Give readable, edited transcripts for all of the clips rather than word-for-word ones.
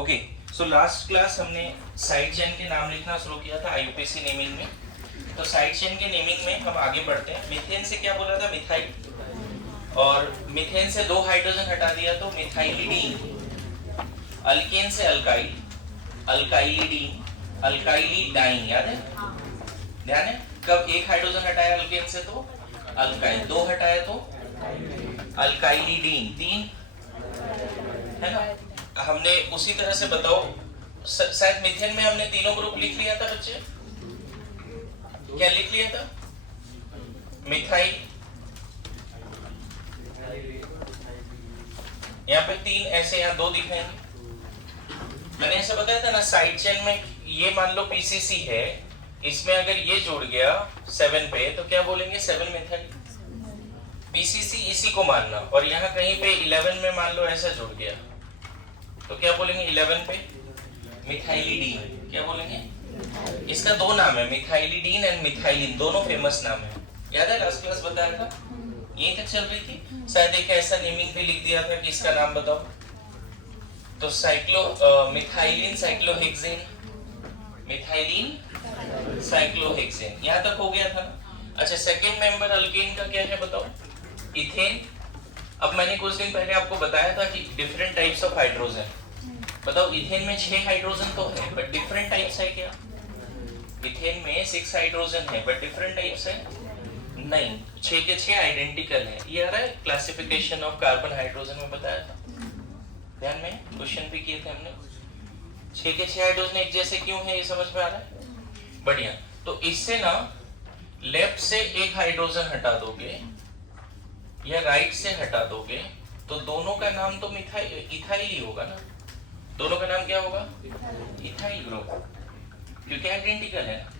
Okay, so last class हमने side chain के नाम लिखना शुरू किया था आईयूपीएसी नेमिंग में। तो साइड चेन के नेमिंग में हम आगे बढ़ते हैं। मीथेन से क्या बोला था? मिथाइल, और मीथेन से 2 हाइड्रोजन हटा दिया तो मिथाइलिडीन। अल्केन से अल्काइल, अल्काइलिडीन, अल्काइलिडाइन। याद है? ध्यान है? कब 1 हाइड्रोजन हटाया अल्केन से तो अल्काइल, 2 हटाया तो अल्काइलिडीन, 3 है ना। हमने उसी तरह से बताओ, शायद मीथेन में हमने तीनों ग्रुप लिख लिया था बच्चे। क्या लिख लिया था? मिथाइल, यहाँ पे 3 ऐसे, यहाँ 2 दिखाएंगे। मैंने ऐसे बताया था ना, साइड चेन में ये मान लो पीसीसी है, इसमें अगर ये जुड़ गया 7 पे तो क्या बोलेंगे? 7 मिथाइल। पीसीसी इसी को मानना, और यहाँ कहीं पे 11 में मान लो ऐसा जुड़ गया तो क्या बोलेंगे? 11 पे मिथाइलिडीन। क्या बोलेंगे? इसका 2 नाम है, मिथाइलिडीन एंड मिथाइलिन, दोनों फेमस नाम है। याद है लास्ट क्लास बताया था? यही तक चल रही थी। शायद एक ऐसा नेमिंग भी लिख दिया था कि इसका नाम बताओ, तो मिथाइलिन साइक्लोहेक्सेन, मिथाइलिन साइक्लोहेक्सेन, यहाँ तक हो गया था। अच्छा, सेकेंड मेंबर अल्केन का क्या है बताओ? इथेन। अब मैंने कुछ दिन पहले आपको बताया था कि डिफरेंट टाइप्स ऑफ हाइड्रोजन। बताओ, इथेन में 6 हाइड्रोजन तो है बट डिफरेंट टाइप्स है क्या? इथेन में 6 हाइड्रोजन है बट डिफरेंट टाइप्स है? नहीं, 6 के 6 आइडेंटिकल है। ये आ रहा है क्लासिफिकेशन ऑफ कार्बन हाइड्रोजन में बताया था, ध्यान में क्वेश्चन भी किए थे हमने। 6 के 6 हाइड्रोजन एक जैसे क्यों है, ये समझ में आ रहा है? बढ़िया। तो इससे ना लेफ्ट से 1 हाइड्रोजन हटा दोगे या राइट से हटा दोगे तो दोनों का नाम तो इथाइल ही होगा ना। दोनों का नाम क्या होगा? इथाइल ग्रुप, क्योंकि आइडेंटिकल है ना।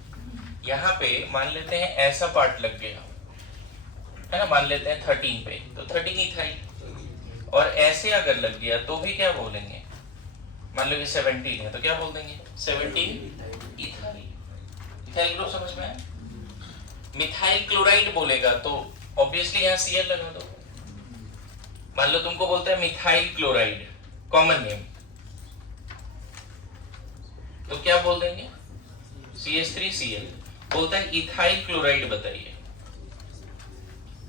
यहाँ पे मान लेते हैं ऐसा पार्ट लग गया है ना, मान लेते हैं 13 पे तो 13 इथाइल, और ऐसे अगर लग गया तो भी क्या बोलेंगे? मान लो ये 17 है तो क्या बोल देंगे? 17 इथाइल। इथाइल ग्रुप समझ में आया? मिथाइल क्लोराइड बोलेगा तो ऑब्वियसली यहाँ Cl लगा दो। मान लो तुमको बोलता है मिथाइल क्लोराइड, कॉमन नेम, तो क्या बोल देंगे? CH3Cl। बोलता है इथाइल क्लोराइड बताइए,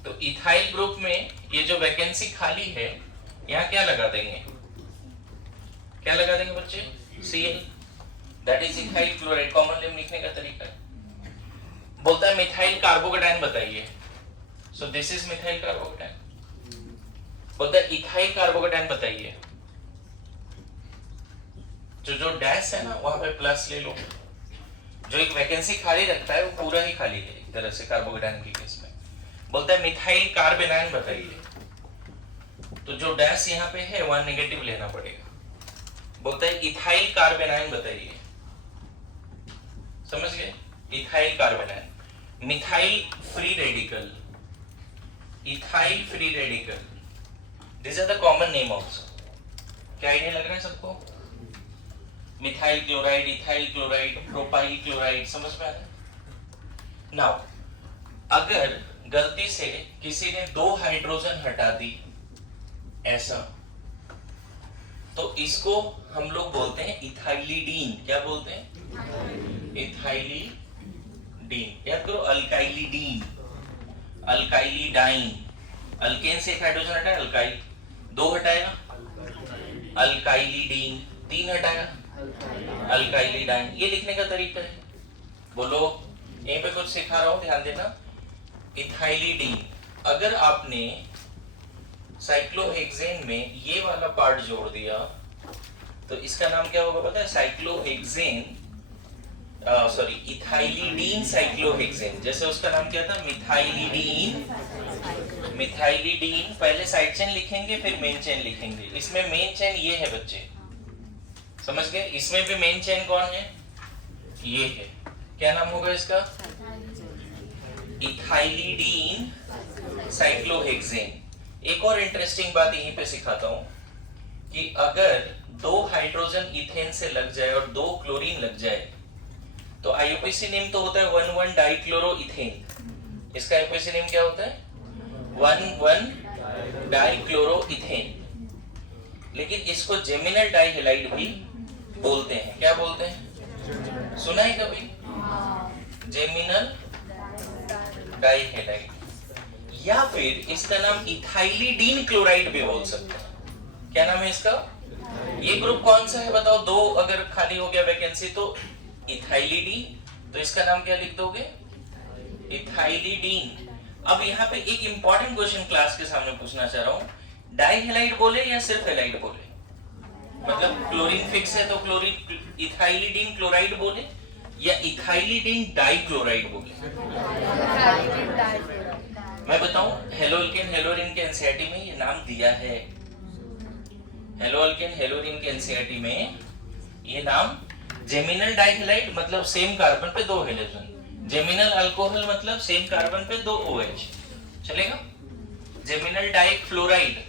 तो इथाइल ग्रुप में ये जो वैकेंसी खाली है यहाँ क्या लगा देंगे? क्या लगा देंगे बच्चे? Cl, that is ethyl chloride. Common name लिखने का तरीका है। बोलता है मिथाइल कार्बोकेटाइन बताइए, so this is methyl carbocation. बोलता है इथाइल कार्बोकेटाइन बताइए, जो डैश है ना वहां पे प्लस ले लो। जो एक वैकेंसी खाली रखता है वो पूरा ही खाली है एक तरह से कार्बोकेटाइन के केस में। बोलता है मिथाइल कार्बेनाइन बताइए, तो जो डैश यहाँ पे है वहां नेगेटिव लेना पड़ेगा। बोलता है इथाइल कार्बेनाइन बताइए, समझ गए? Ethyl carbanion. Methyl free radical, ethyl free radical, this are the common name also. क्या आइडिया लग रहा है सबको? Methyl chloride, ethyl chloride, propyl chloride, समझ में आ रहा है? नाउ अगर गलती से किसी ने 2 हाइड्रोजन हटा दी ऐसा, तो इसको हम लोग बोलते हैं इथाइलिडीन। क्या बोलते हैं? इथाइलिडीन। याद करो, अल्काइलिडीन, अल्काइलिडाइन। अल्केन से 1 हाइड्रोजन हटाया अल्काइल, 2 हटाया अल्काइलिडीन, 3 हटाया अल्काइलिडाइन। ये लिखने का तरीका है। बोलो, यहीं पे कुछ सिखा रहा हूं, ध्यान देना। इथाइलिडीन, अगर आपने साइक्लोहेक्सेन में ये वाला पार्ट जोड़ दिया तो इसका नाम क्या होगा पता है? Cyclohexane, sorry, ethylidene cyclohexane. जैसे उसका नाम क्या था? मिथाइलिडीन। मिथाइलिडीन, पहले साइड चेन लिखेंगे फिर मेन चेन लिखेंगे। इसमें मेन चेन ये है बच्चे, समझ गए? इसमें भी मेन चेन कौन है? ये है। क्या नाम होगा इसका? Ethylidene cyclohexane. एक और इंटरेस्टिंग बात यहीं पे सिखाता हूं कि अगर 2 हाइड्रोजन इथेन से लग जाए और 2 क्लोरीन लग जाए तो आईयूपीएसी नेम तो होता है 1,1 डाइक्लोरोइथेन। इसका आईयूपीएसी नेम क्या होता है? 1,1 डाइक्लोरोइथेन। लेकिन इसको जेमिनल डाइहैलाइड भी बोलते हैं। क्या बोलते हैं? सुना है कभी? जेमिनल डाइहेलाइड, या फिर इसका नाम इथाइलिडीन क्लोराइड भी बोल सकते हैं। क्या नाम है इसका? ये ग्रुप कौन सा है बताओ? दो अगर खाली हो गया वैकेंसी तो इथाइलिडीन, तो इसका नाम क्या लिख दोगे? इथाइलिडीन। अब यहाँ पे एक इंपॉर्टेंट क्वेश्चन क्लास के सामने पूछना चाह रहा हूँ, डाइहेलाइड बोले या सिर्फ हेलाइड बोले? मतलब क्लोरीन फिक्स है तो क्लोरीन इथाइलिडीन क्लोराइड बोले या इथाइलिडीन डाइक्लोराइड बोले? मैं बताऊं, हेलोअल्केन हेलोरिन के एनसीईआरटी में ये नाम दिया है। हेलोअल्केन हेलोरिन के एनसीईआरटी में ये नाम, जेमिनल डाइहेलाइड मतलब सेम कार्बन पे दो हेलोजन, जेमिनल अल्कोहल मतलब सेम कार्बन पे दो OH, चलेगा? जेमिनल डाइक्लोराइड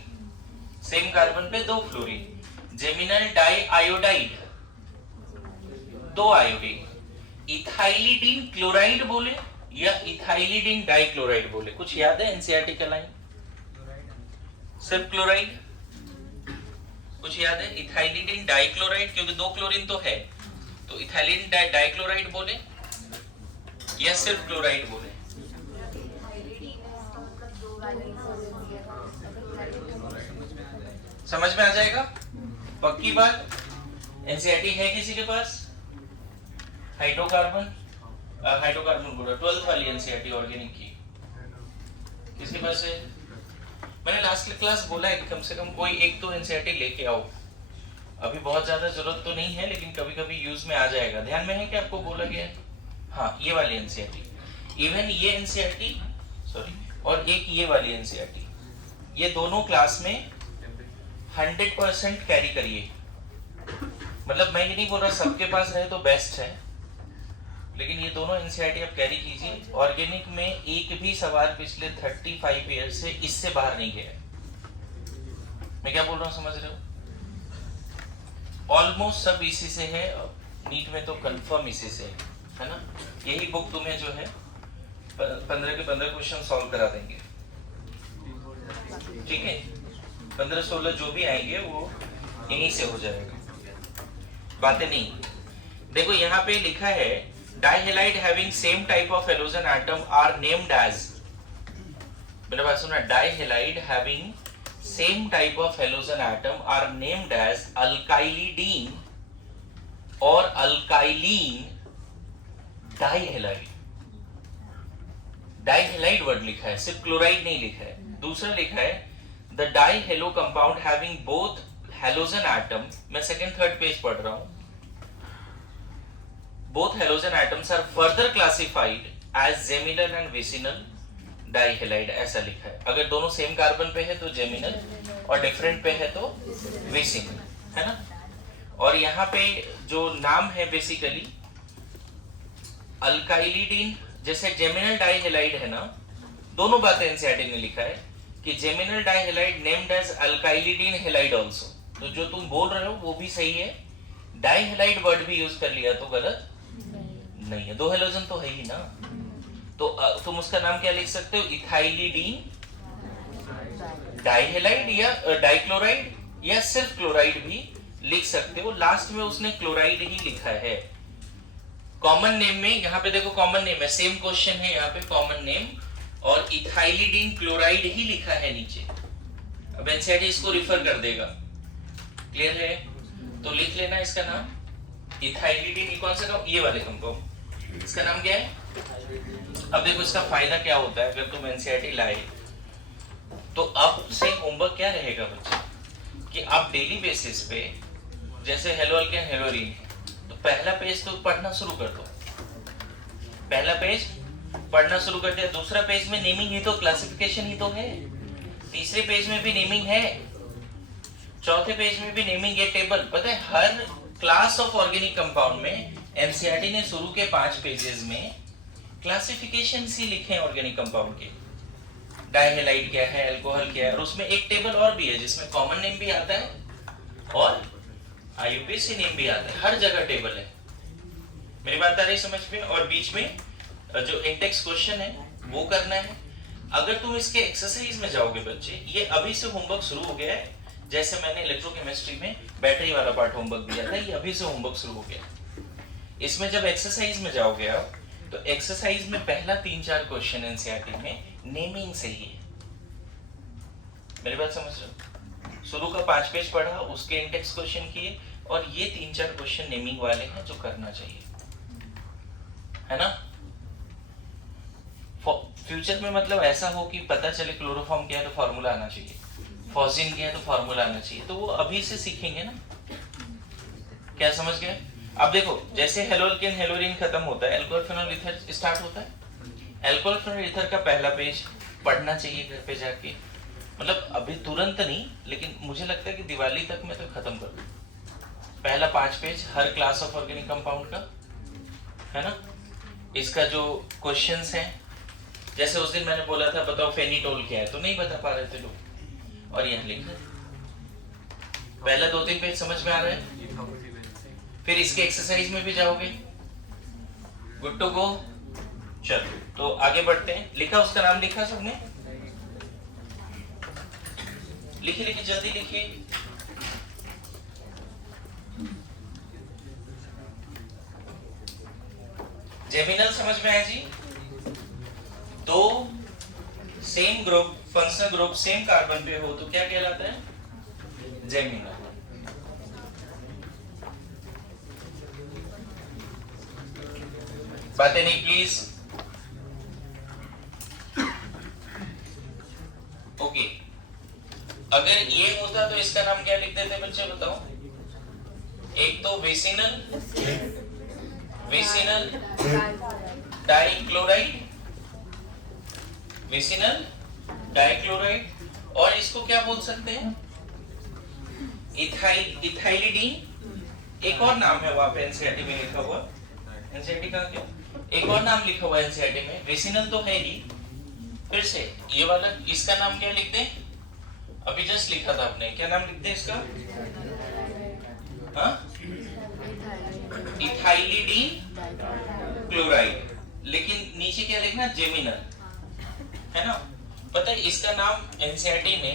सेम कार्बन पे दो फ्लोरीन, जेमिनल डाइआयोडाइड दो आयोडीन, इथाइलिडीन क्लोराइड बोले या इथाइलिडीन डाइक्लोराइड बोले? कुछ याद है एनसीईआरटी का लाइन? सिर्फ क्लोराइड? कुछ याद है? इथाइलिडीन डाइक्लोराइड, क्योंकि दो क्लोरीन तो है, तो इथाइलिडीन डाइक्लोराइड बोले या सिर्फ क्लोराइड बोले? समझ में आ जाएगा? पक्की बात? एनसीईआरटी है किसी के पास? हाइड्रोकार्बन बोला 12th वाली एनसीईआरटी ऑर्गेनिक की किसके पास है? मैंने लास्ट क्लास बोला है कि कम से कम कोई एक तो एनसीईआरटी लेके आओ। अभी बहुत ज्यादा जरूरत तो नहीं है, लेकिन कभी कभी यूज में आ जाएगा। ध्यान में है कि आपको बोला गया है? हाँ, ये वाली एनसीईआरटी, इवन ये एनसीईआरटी, सॉरी, और एक ये वाली एनसीईआरटी, ये दोनों क्लास में 100% कैरी करिए। मतलब मैं ये नहीं बोल रहा सबके पास रहे तो बेस्ट है, लेकिन ये दोनों एनसीईआरटी आप कैरी कीजिए। ऑर्गेनिक में एक भी सवाल पिछले 35 ईयर से इससे बाहर नहीं गया। मैं क्या बोल रहा हूँ समझ रहे हो? ऑलमोस्ट सब इसी से है, नीट में तो कंफर्म इसी से है ना? यही बुक तुम्हें जो है 15 के 15 क्वेश्चन सॉल्व करा देंगे, ठीक है? 15-16 जो भी आएंगे वो यहीं से हो जाएगा, बातें नहीं। देखो यहाँ पे लिखा है dihalide having same type of halogen atom are named as, मेरे पास सुना, dihalide having same type of halogen atom are named as alkylidene और अल्काइलीन डाइहेलाइड। डाइहेलाइड वर्ड लिखा है, सिर्फ क्लोराइड नहीं लिखा है। दूसरा लिखा है the dihalo compound having both halogen atom, मैं सेकंड थर्ड पेज पढ़ रहा हूं, both halogen atoms are further classified as geminal and vicinal dihalide, ऐसा लिखा है। अगर दोनों सेम कार्बन पे है तो जेमिनल और डिफरेंट पे है तो विसिनल, है ना? और यहाँ पे जो नाम है बेसिकली अल्काइलिडीन, जैसे जेमिनल डाइहेलाइड है ना, दोनों बातें एनसीईआरटी ने लिखा है कि geminal dihalide named as alkylidene halide also, तो जो तुम बोल रहे हो वो भी सही है। डाइहेलाइड वर्ड भी यूज कर लिया तो गलत नहीं है, दो हेलोजन तो है ही ना, तो तुम उसका नाम क्या लिख सकते हो? इथाइलिडीन डाइहेलाइड या डाइक्लोराइड या सिर्फ क्लोराइड भी लिख सकते हो। लास्ट में उसने क्लोराइड ही लिखा है। कॉमन नेम में यहाँ पे देखो, कॉमन नेम है, सेम क्वेश्चन है यहाँ पे, कॉमन नेम और इथाइलिडीन क्लोराइड ही लिखा है नीचे। अब एनसीईआरटी इसको रिफर कर देगा, क्लियर है? तो लिख लेना इसका नाम इथाइलिडीन। कौन सा? ये वाले कंपाउंड, इसका नाम क्या है? अब देखो इसका फायदा क्या होता है अगर तुम एनसीईआरटी लाए तो अब से होमवर्क क्या रहेगा बच्चे कि आप डेली बेसिस पे, जैसे हेलोअल्केन हेलोरीन है तो पहला पेज तो पढ़ना शुरू कर दो, पहला पेज पढ़ना शुरू कर दिया, दूसरा पेज में नेमिंग ही तो, क्लासिफिकेशन ही तो है, तीसरे पेज में भी नेमिंग है, चौथे पेज में भी नेमिंग है, टेबल। पता है हर क्लास ऑफ ऑर्गेनिक कंपाउंड में एनसीईआरटी ने शुरू के 5 पेजेस में क्लासिफिकेशन ही लिखे हैं ऑर्गेनिक कंपाउंड के, डाइहेलाइड क्या है, अल्कोहल क्या है, और उसमें एक टेबल और भी है जिसमें कॉमन नेम भी आता है और आईयूपीएसी नेम भी आता है, हर जगह टेबल है। मेरी बात आ रही समझ में? और बीच में जो इंडेक्स क्वेश्चन है वो करना है। अगर तुम इसके एक्सरसाइज में जाओगे बच्चे, ये अभी से होमवर्क शुरू हो गया है, जैसे मैंने इलेक्ट्रोकेमिस्ट्री में बैटरी वाला पार्ट होमवर्क दिया था, ये अभी से होमवर्क शुरू हो गया। इसमें जब एक्सरसाइज में जाओगे आप, तो एक्सरसाइज में पहला 3-4 क्वेश्चन एनसीईआरटी में नेमिंग से ही है। मेरी बात समझ रहे हो? शुरू का 5 पेज पढ़ा, उसके इंडेक्स क्वेश्चन किए, और ये 3-4 क्वेश्चन नेमिंग वाले हैं जो करना चाहिए, है ना। फ्यूचर में मतलब ऐसा हो कि पता चले क्लोरोफॉर्म क्या है तो फार्मूला आना चाहिए, फॉस्फिन क्या है तो फार्मूला आना चाहिए, तो वो अभी से सीखेंगे ना। क्या समझ गए? अब देखो, जैसे हेलोल्केन हेलोरिन खत्म होता है, अल्कोहल फेनोल ईथर स्टार्ट होता है। अल्कोहल फेनोल ईथर का पहला पेज पढ़ना चाहिए घर पे जाके, मतलब अभी तुरंत नहीं, लेकिन मुझे लगता है कि दिवाली तक मैं तो खत्म कर दूं। पहला 5 page her class of organic compound का, है ना। इसका जो क्वेश्चंस हैं, जैसे उस दिन मैंने बोला था बताओ फेनिटोल क्या है, तो नहीं बता पा रहे थे लोग, और यहाँ लिखा पहला 2-3 पेज समझ में आ रहा है। फिर इसके एक्सरसाइज में भी जाओगे, गुड टू गो। चलो तो आगे बढ़ते हैं। लिखा, उसका नाम लिखा सबने? लिखिए जल्दी लिखिए। जेमिनल समझ में आया जी? 2 same group, functional group same carbon पे हो तो क्या कहलाता है? जेमिनल। बातें नहीं प्लीज। ओके, अगर ये होता तो इसका नाम क्या लिख देते बच्चे, बताओ? एक तो वेसिनल डाइक्लोराइड, वेसिनल डाइक्लोराइड, और इसको क्या बोल सकते हैं? इथाइलिडीन। एक और नाम है वहां पे एनसीईआरटी में लिखा हुआ, एनसीईआरटी का क्या एक और नाम लिखा हुआ है एनसीईआरटी में, वेसिनल तो है ही। फिर से ये वाला, इसका नाम क्या लिख दें? अभी जस्ट लिखा था आपने, क्या नाम लिख दें इसका? हाँ, इथाइलिडीन क्लोराइड, लेकिन नीचे क्या लिखना? जेमिनल, है ना। पता है इसका नाम एनसीईआरटी ने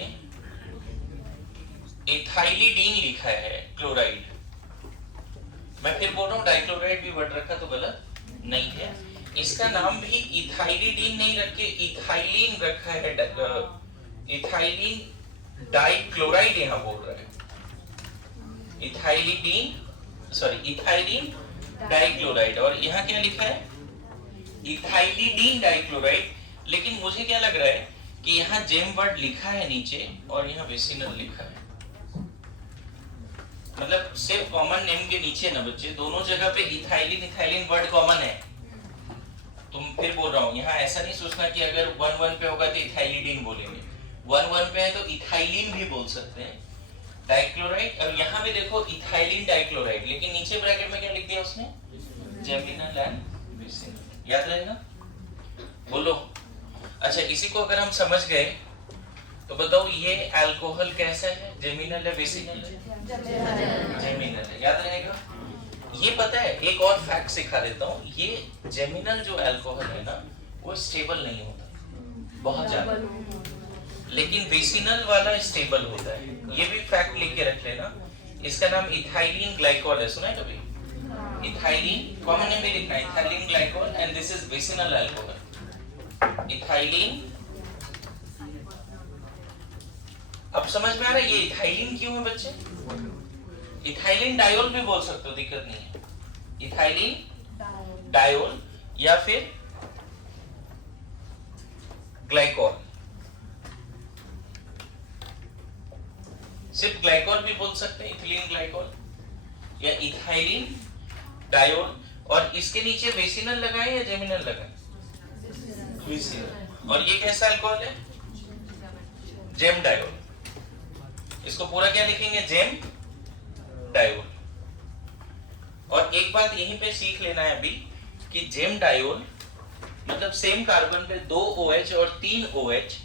इथाइलिडीन लिखा है क्लोराइड। मैं फिर बोल रहा हूँ डाइक्लोराइड भी वर्ड रखा तो गलत नहीं है। इसका नाम भी इथाइलिडीन नहीं रख के इथाइलिन रखा है, इथाइलिन डाइक्लोराइड यहाँ बोल रहा है, इथाइलिन डाइक्लोराइड, और यहाँ क्या लिखा है? Ethylidene dichloride. लेकिन मुझे क्या लग रहा है कि यहाँ जेम वर्ड लिखा है नीचे और यहाँ वेसिनल लिखा है, मतलब सिर्फ कॉमन नेम के नीचे ना बच्चे, दोनों जगह पे इथाइलिन वर्ड कॉमन है। तुम फिर बोल रहा हूँ, यहाँ ऐसा नहीं सोचना कि अगर 1-1 पे होगा तो इथाइलिडीन बोलेंगे, 1-1 पे है तो इथाइलिन भी बोल सकते हैं, डाइक्लोराइड। और यहाँ भी देखो इथाइलिन डाइक्लोराइड, लेकिन नीचे ब्रैकेट में क्या लिख दिया उसने? Geminal and vicinal. याद रहेगा? बोलो। अच्छा, इसी को अगर हम समझ गए तो बताओ ये अल्कोहल कैसा है? जेमिनल है वेसिनल है? जेमिनल है, याद रहेगा। ये पता है, एक और फैक्ट सिखा देता हूँ, ये जेमिनल जो अल्कोहल है ना वो स्टेबल नहीं होता बहुत ज्यादा, लेकिन वेसिनल वाला स्टेबल होता है। ये भी फैक्ट लिख के रख लेना। इसका नाम इथाइलिन ग्लाइकोल है, सुना है कभी? इथाइलिन कॉमन नेम भी लिखना है, ethylene glycol, and this is vicinal alcohol, ethylene. अब समझ में आ रहा है ये इथाइलिन क्यों है बच्चे? इथाइलिन डायोल भी बोल सकते हो, दिक्कत नहीं है, इथाइलिन डायोल या फिर ग्लाइकोल। सिर्फ ग्लाइकोल भी बोल सकते हैं, इथिलीन ग्लाइकोल या इथाइलिन डायोल। और इसके नीचे वेसिनल लगाए या जेमिनल लगाए? वेसिनल। और ये कैसा अल्कोहल है? Gem diol. इसको पूरा क्या लिखेंगे? Gem diol. और एक बात यहीं पे सीख लेना है अभी कि जेम डायोल मतलब सेम कार्बन पे 2 OH और 3 OH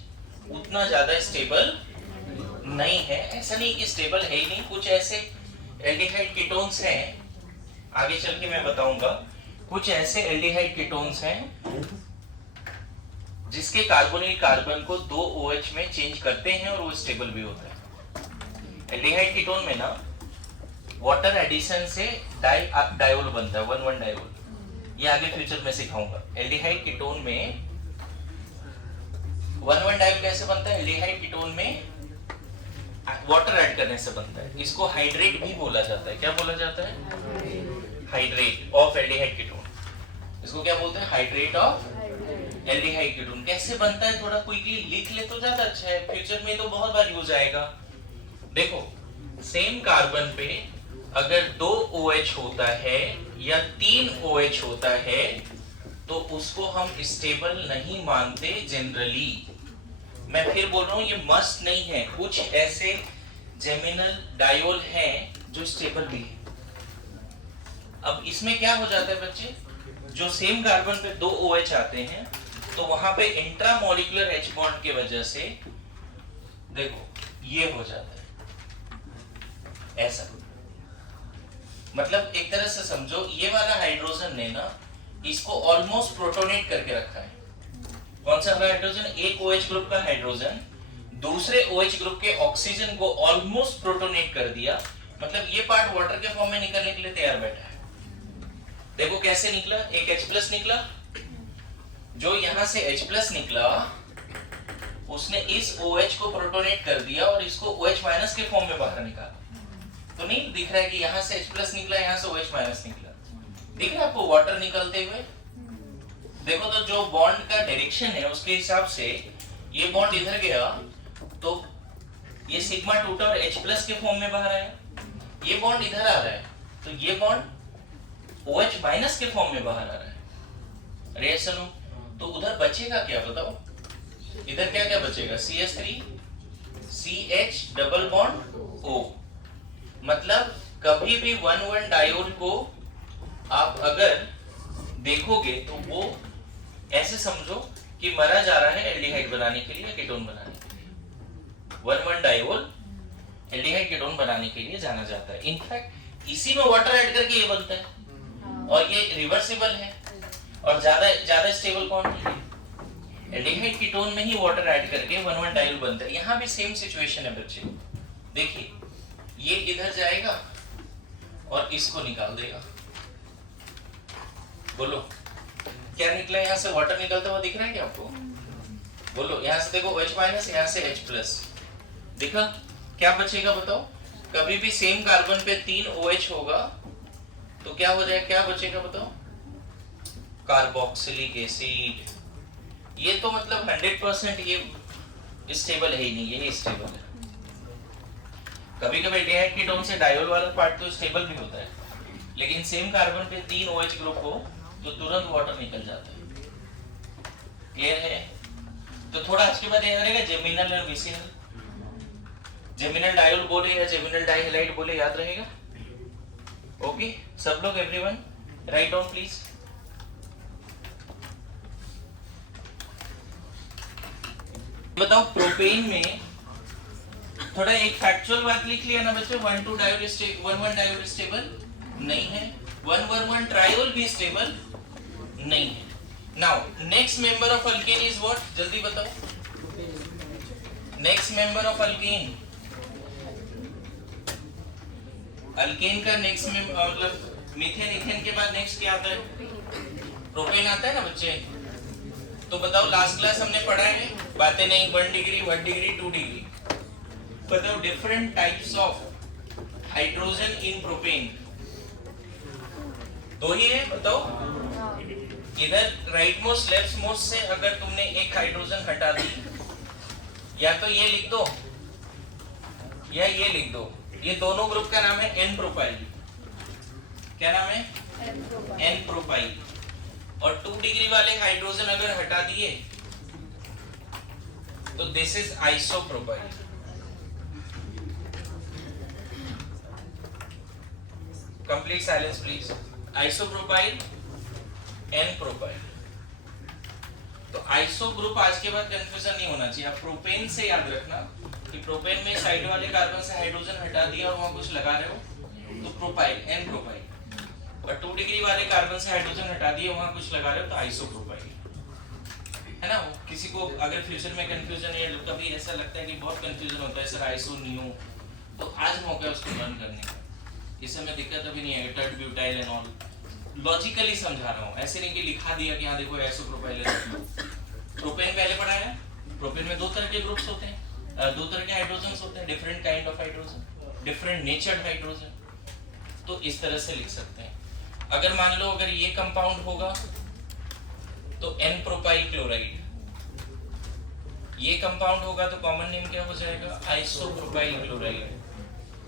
उतना ज्यादा स्टेबल नहीं है। ऐसा नहीं कि स्टेबल है ही नहीं, कुछ ऐसे एल्डिहाइड कीटोन्स हैं, आगे चल के मैं बताऊंगा, कुछ ऐसे एल्डिहाइड कीटोन्स हैं जिसके कार्बोनिल कार्बन को 2 OH में चेंज करते हैं और वो स्टेबल भी होता है। एल्डिहाइड कीटोन में ना वाटर एडिशन से डायोल बनता है, 1,1 डायोल। ये आगे फ्यूचर में सिखाऊंगा। एल्डिहाइड कीटोन में 1,1 डायोल कैसे बनता है? एल्डिहाइड कीटोन में वाटर ऐड करने से बनता है। इसको हाइड्रेट भी बोला जाता है। क्या बोला जाता है? Hydrate of aldehyde ketone. इसको क्या बोलते हैं? Hydrate of aldehyde ketone. कैसे बनता है थोड़ा क्विकली लिख ले तो ज्यादा अच्छा है, फ्यूचर में तो बहुत बार यूज आएगा। देखो, सेम कार्बन पे अगर 2 OH होता है या 3 OH होता है तो उसको हम स्टेबल नहीं मानते जनरली। मैं फिर बोल रहा हूं, ये मस्ट नहीं है। कुछ ऐसे जेमिनल डायोल हैं जो स्टेबल भी है। अब इसमें क्या हो जाता है बच्चे, जो सेम कार्बन पे 2 OH आते हैं तो वहां पे इंट्रामोलिकुलर H बॉन्ड की वजह से देखो ये हो जाता है ऐसा। मतलब एक तरह से समझो, ये वाला हाइड्रोजन ने ना इसको ऑलमोस्ट प्रोटोनेट करके रखा है। कौन सा हाइड्रोजन? एक OH ग्रुप का हाइड्रोजन दूसरे OH ग्रुप के ऑक्सीजन को ऑलमोस्ट प्रोटोनेट कर दिया। मतलब ये पार्ट वाटर के फॉर्म में निकलने के लिए तैयार बैठा है। देखो कैसे निकला, एक H+ निकला, जो यहां से H+ निकला उसने इस OH को प्रोटोनेट कर दिया और इसको OH- के फॉर्म में बाहर निकाला। तो नहीं दिख रहा है कि यहां से H+ निकला, यहां से OH- निकला। दिख रहा है आपको वाटर निकलते हुए? देखो तो जो बॉन्ड का डायरेक्शन है उसके हिसाब से ये बॉन्ड इधर गया तो ये सिग्मा टूटा और H+ के फॉर्म में बाहर आया। ये बॉन्ड इधर आ रहा है तो ये बॉन्ड OH- के फॉर्म में बाहर आ रहा है। अरे ऐसा नो, तो उधर बचेगा क्या बताओ? इधर क्या क्या बचेगा? CH3 CH double bond O। मतलब कभी भी 1,1 डायोल को आप अगर देखोगे तो वो ऐसे समझो कि मरा जा रहा है एल्डिहाइड बनाने के लिए, कीटोन बनाने के लिए। 1,1 डायोल एल्डिहाइड कीटोन बनाने के लिए जाना जाता है। इनफैक्ट इसी में वाटर ऐड करके ये बनता है और ये रिवर्सिबल है। और ज्यादा स्टेबल कौन है? एल्डिहाइड कीटोन में ही वाटर ऐड करके 1,1 डायोल बनता है। यहाँ भी सेम सिचुएशन है बच्चे। देखिए, ये इधर जाएगा और इसको निकाल देगा। बोलो क्या निकला? यहाँ से वाटर निकलता हुआ दिख रहा है क्या आपको? बोलो, यहाँ से देखो OH-, यहाँ से H+। दिखा? क्या बचेगा बताओ? कभी भी सेम कार्बन पे 3 OH होगा तो क्या हो जाए, क्या बचेगा बताओ? Carboxylic acid. ये तो मतलब 100% ये स्टेबल है ही नहीं, ये स्टेबल है। कभी कभी एल्डिहाइड कीटोन से डायोल वाला पार्ट तो स्टेबल भी होता है, लेकिन सेम कार्बन पे 3 OH ग्रुप हो तो तुरंत वाटर निकल जाता है। क्लियर है? तो थोड़ा आज के बाद याद रहेगा जेमिनल और विसिनल। जेमिनल डायोल बोले या जेमिनल डाइहैलाइड बोले, याद रहेगा? ओके, सब लोग एवरीवन राइट डाउन प्लीज। बताओ प्रोपेन में थोड़ा एक फैक्चुअल बात लिख लिया ना बच्चे, 1,2 डायोल 1,1 डायोल स्टेबल नहीं है, 1,1 ट्रायोल भी स्टेबल नहीं है। Now next member of alkane is what? जल्दी बताओ। Next member of alkane, alkane का नेक्स्ट मतलब मीथेन इथेन के बाद नेक्स्ट क्या आता है? प्रोपेन आता है ना बच्चे। तो बताओ लास्ट क्लास हमने पढ़ा है, बातें नहीं, 1 डिग्री 1 डिग्री 2 डिग्री। बताओ different types of hydrogen in propane. 2 ही है बताओ। इधर राइट मोस्ट लेफ्ट मोस्ट से अगर तुमने एक हाइड्रोजन हटा दी, या तो ये लिख दो या ये लिख दो। ये दोनों ग्रुप का नाम है N प्रोपाइल। क्या नाम है? N propyl. और 2 डिग्री वाले हाइड्रोजन अगर हटा दिए तो this is isopropyl. Complete silence please. Isopropyl, N propyl. तो आइसो ग्रुप आज के बाद कंफ्यूजन नहीं होना चाहिए। आप प्रोपेन से याद रखना कि प्रोपेन में साइड वाले कार्बन से हाइड्रोजन हटा दिया और वहां कुछ लगा रहे हो तो प्रोपाइल, N प्रोपाइल। और 2 डिग्री वाले कार्बन से हाइड्रोजन हटा दिए वहां कुछ लगा रहे हो तो आइसोप्रोपाइल, है ना? किसी को अगर फ्यूचर में कंफ्यूजन है, कभी ऐसा लगता है कि बहुत कंफ्यूजन होता है सर आइसो नियो तो आज मौका है उसको लर्न करने का। इस समय दिक्कत अभी नहीं है, टर्ड ब्यूटाइल एंड ऑल लॉजिकली समझा रहा हूँ, ऐसे नहीं कि लिखा दिया कि हाँ देखो आइसोप्रोपाइल है। प्रोपेन पहले पढ़ाया, प्रोपेन में दो तरह के ग्रुप्स होते हैं, दो तरह के हाइड्रोजन्स होते हैं, different kind of hydrogen, different नेचर्ड hydrogen. तो इस तरह से लिख सकते हैं। अगर मान लो अगर ये कंपाउंड होगा तो एन प्रोपाइल क्लोराइड, ये कंपाउंड होगा तो कॉमन नेम क्या हो जाएगा, आइसोप्रोपाइल क्लोराइड।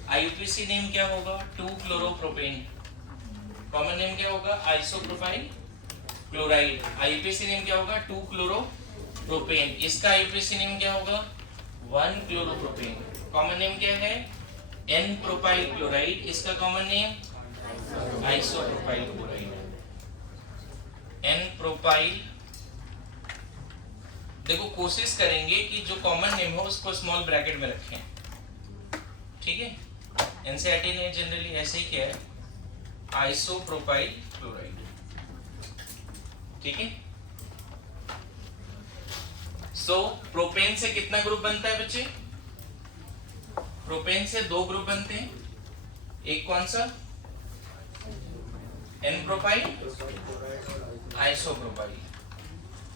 आईयूपीएसी नेम क्या होगा, 2-क्लोरोप्रोपेन। कॉमन नेम क्या होगा, आइसोप्रोपाइल क्लोराइड। आईयूपीएसी नेम क्या होगा, 2-क्लोरोप्रोपेन। इसका आईयूपीएसी नेम क्या होगा, 1-क्लोरोप्रोपेन। कॉमन नेम क्या है, एन प्रोपाइल क्लोराइड। इसका common name isopropyl chloride. N propyl, देखो कोशिश करेंगे कि जो कॉमन नेम हो उसको स्मॉल ब्रैकेट में रखें, ठीक है। एनसीईआरटी ने जनरली ऐसे ही किया है, आइसोप्रोपाइल क्लोराइड, ठीक है। सो प्रोपेन से कितना ग्रुप बनता है बच्चे, प्रोपेन से 2 ग्रुप बनते हैं। एक कौन सा, एन प्रोपाइल, आइसोप्रोपाइल।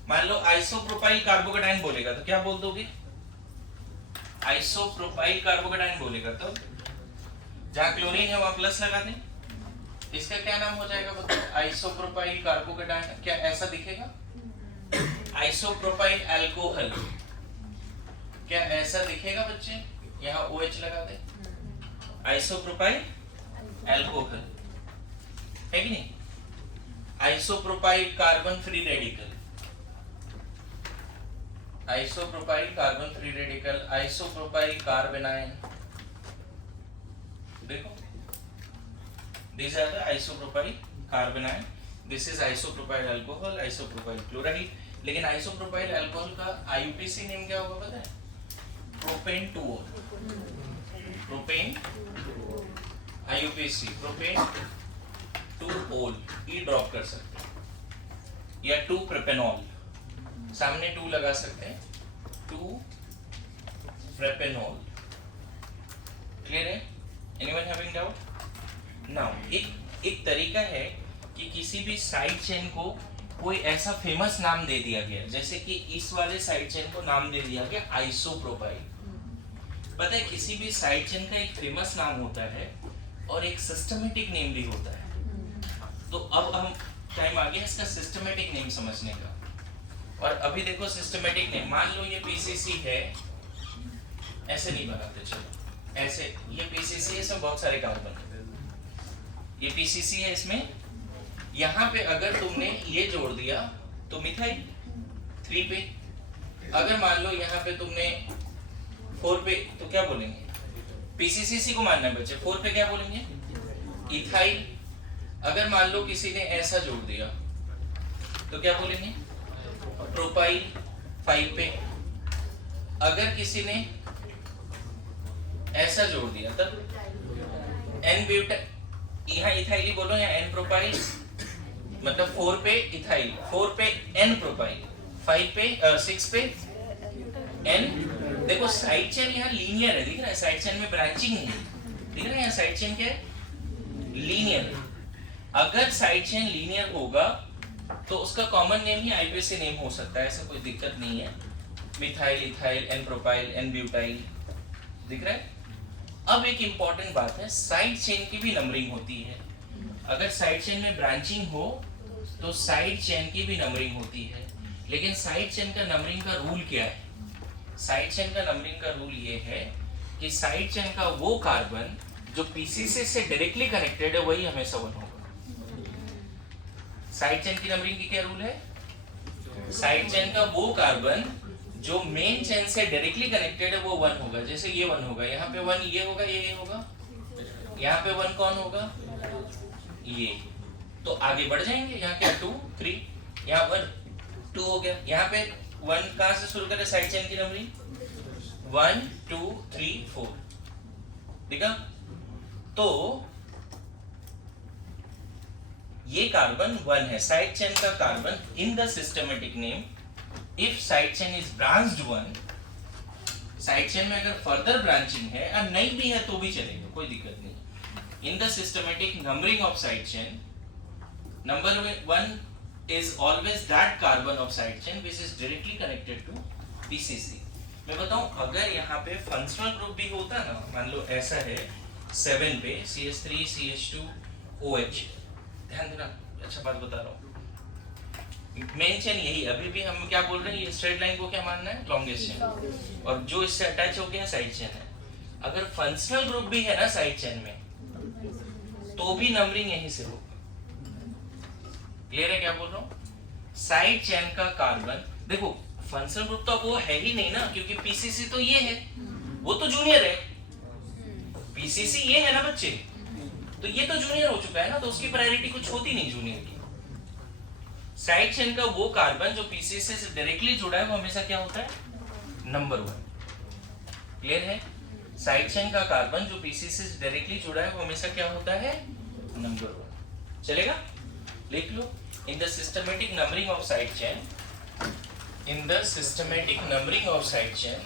मान लो आइसोप्रोपाइल कार्बोकेटाइन बोलेगा तो क्या बोल दोगे, आइसोप्रोपाइल कार्बोकेटाइन बोलेगा तो जहां क्लोरीन है वहां प्लस लगा दें। इसका क्या नाम हो जाएगा बताओ, आइसोप्रोपाइल कार्बोकेटाइन। क्या ऐसा दिखेगा, आइसोप्रोपाइल अल्कोहल, क्या ऐसा दिखेगा बच्चे, यहाँ OH लगा दे, आइसोप्रोपाइल अल्कोहल, है कि नहीं। Isopropyl carbon free radical, isopropyl carbon free radical, isopropyl कार्बेनाइन, देखो these are the isopropyl carbanion, this is isopropyl alcohol, isopropyl chloride। लेकिन isopropyl alcohol का IUPAC नेम क्या होगा पता है, propane 2-ol, propane IUPAC propane 2-ol, ई ड्रॉप कर सकते हैं, या 2-प्रोपेनॉल, सामने 2 लगा सकते हैं, 2-प्रोपेनॉल। क्लियर है, एनीवन हैविंग डाउट। नाउ एक तरीका है कि किसी भी साइड चेन को कोई ऐसा फेमस नाम दे दिया गया, जैसे कि इस वाले साइड चेन को नाम दे दिया गया आइसोप्रोपाइल। पता है किसी भी साइड चेन का एक फेमस नाम होता है और एक सिस्टमेटिक नेम भी होता है। तो अब हम टाइम आ गया इसका सिस्टमेटिक नेम समझने का। और अभी देखो सिस्टमेटिक नेम, मान लो ये पीसीसी है, ऐसे नहीं बनाते, चलो ऐसे, ये पीसीसी है, इसमें बहुत सारे कार्बन, ये पीसीसी है, इसमें यहाँ पे अगर तुमने ये जोड़ दिया तो मिथाइल 3 पे, अगर मान लो यहाँ पे तुमने 4 पे तो क्या बोलेंगे, पीसीसी को मानना है बच्चे, 4 पे क्या बोलेंगे, इथाइल। अगर मान लो किसी ने ऐसा जोड़ दिया तो क्या बोलेंगे, प्रोपाइल 5 पे। अगर किसी ने ऐसा जोड़ दिया तब एन ब्यूटा, यहाँ इथाइल बोलो या एन प्रोपाइल, मतलब 4 पे इथाइल, 4 पे एन प्रोपाइल, 5 पे 6 पे एन। देखो साइड चेन यहाँ लीनियर है, दिख रहा है, साइड चेन में ब्रांचिंग नहीं है, दिख रहा है यहाँ साइड चेन क्या है, लीनियर। अगर साइड चेन लीनियर होगा तो उसका कॉमन नेम ही आईयूपीएसी नेम हो सकता है, ऐसा कोई दिक्कत नहीं है, methyl, ethyl, n propyl, n butyl, दिख रहा है। अब एक इंपॉर्टेंट बात है, साइड चेन की भी नंबरिंग होती है। अगर साइड चेन में ब्रांचिंग हो तो साइड चेन की भी नंबरिंग होती है। लेकिन साइड चेन का नंबरिंग का रूल क्या है, साइड चेन का नंबरिंग का रूल ये है कि साइड चेन का वो कार्बन जो पीसीसी से डायरेक्टली कनेक्टेड है वही हमेशा 1 होगा। साइड चेन की नंबरिंग की क्या रूल है, साइड चेन का वो कार्बन जो मेन चेन से डायरेक्टली कनेक्टेड है वो 1 होगा। जैसे ये 1 होगा, यहाँ पे 1 ये होगा, ये होगा, यहाँ पे 1 कौन होगा, ये। तो आगे बढ़ जाएंगे, यहाँ क्या 2 3, यहाँ 1 2 हो गया, यहाँ पे 1 कहाँ से शुरू करें साइड चेन की नंबरिंग, 1 2 3 4, देखा। तो ये कार्बन 1 है, साइड चेन का carbon in the systematic name. If side chain is branched 1, side chain में अगर फर्दर ब्रांचिंग है और नहीं भी है तो भी चलेगा, कोई दिक्कत नहीं। इन the systematic numbering of side chain, number 1 is always that carbon of side chain which is directly connected to PCC। मैं बताऊं, अगर यहाँ पे फंक्शनल ग्रुप भी होता ना, मान लो ऐसा है 7 पे CH3 CH2 OH, ध्यान देना, अच्छा बात बता रहा हूँ, मेन चेन यही, अभी भी हम क्या बोल रहे हैं, ये स्ट्रेट लाइन को क्या मानना है, लॉन्गेस्ट चेन, और जो इससे अटैच हो गया साइड चेन है। अगर फंक्शनल ग्रुप भी है ना साइड चेन में, तो भी नंबरिंग यहीं से होगा। क्लियर है क्या बोल रहा हूँ? साइड चेन का कार्बन, देखो फंक्शनल ग्रुप तो अब वो है ही नहीं ना, क्योंकि पीसीसी तो ये है, वो तो जूनियर है, पीसीसी ये है ना बच्चे, तो ये तो जूनियर हो चुका है ना, तो उसकी प्रायोरिटी कुछ होती नहीं जूनियर की। साइड चेन का वो कार्बन जो पीसीसी से डायरेक्टली जुड़ा है वो हमेशा क्या होता है, नंबर 1। क्लियर है? साइड चेन का कार्बन जो पीसीसी से डायरेक्टली जुड़ा है वो हमेशा क्या होता है, नंबर 1। चलेगा? लिख लो, in the systematic numbering of side chain, in the systematic numbering of side chain,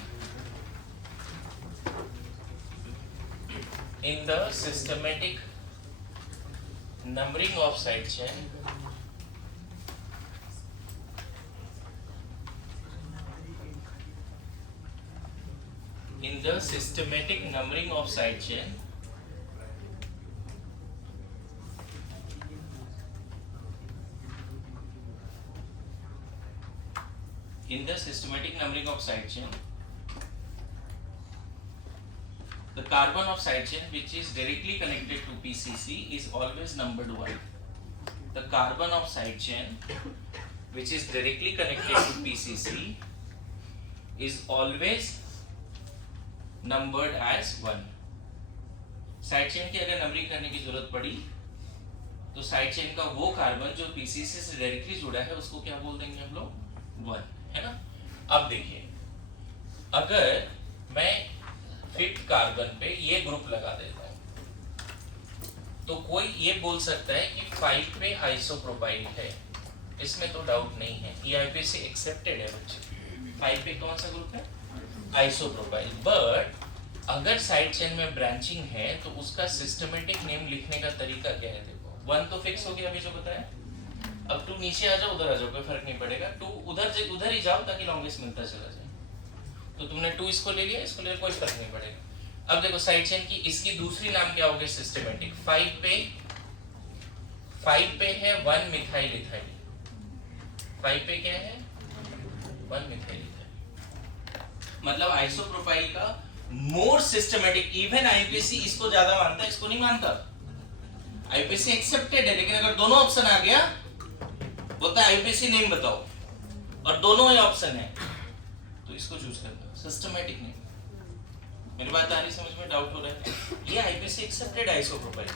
in the systematic numbering of side chain, in the systematic numbering of side chain, in the systematic numbering of side chain, the carbon of side chain which is directly connected to PCC is always numbered 1. The carbon of side chain which is directly connected to PCC is always numbered as 1. Side chain की अगर numbering करने की जरूरत पड़ी तो side chain का वो carbon जो पीसीसी से डायरेक्टली जुड़ा है उसको क्या बोल देंगे हम लोग, 1, है ना। अब देखिए, अगर मैं 5th कार्बन पे ये ग्रुप लगा देता हूं तो कोई ये बोल सकता है कि 5 पे आइसोप्रोपाइल है, इसमें तो डाउट नहीं है, ये आईपीसी एक्सेप्टेड है बच्चे। 5 पे कौन सा ग्रुप है, आइसोप्रोपाइल। बट अगर साइड चेन में ब्रांचिंग है तो उसका सिस्टमेटिक नेम लिखने का तरीका क्या है, देखो 1 तो फिक्स हो गया अभी जो बताया, अब 2 नीचे आ जाओ, उधर आ जाओ, कोई फर्क नहीं पड़ेगा, 2 उधर ही जाओ ताकि लॉन्गेस्ट मिलता चला जाए। तो तुमने 2 इसको ले लिया, इसको ले लिया, कोई फर्क नहीं पड़ेगा। अब देखो साइड चेन की इसकी दूसरी नाम क्या होगी, सिस्टमेटिक। 5 पे है 1 मिथाइल इथाइल, 5 पे क्या है, 1 मिथाइल इथाइल, मतलब आइसोप्रोपाइल का मोर सिस्टमेटिक। इवन आईपीसी इसको ज्यादा मानता है, इसको नहीं मानता। आईपीसी एक्सेप्टेड है, लेकिन अगर दोनों ऑप्शन आ गया, बोलता है आईपीसी नेम बताओ, और दोनों ही ऑप्शन है तो इसको चूज करना, सिस्टमेटिक नेम। मेरी बात आ रही समझ में, डाउट हो रहा है? ये आईपीसी एक्सेप्टेड आइसोप्रोपाइल।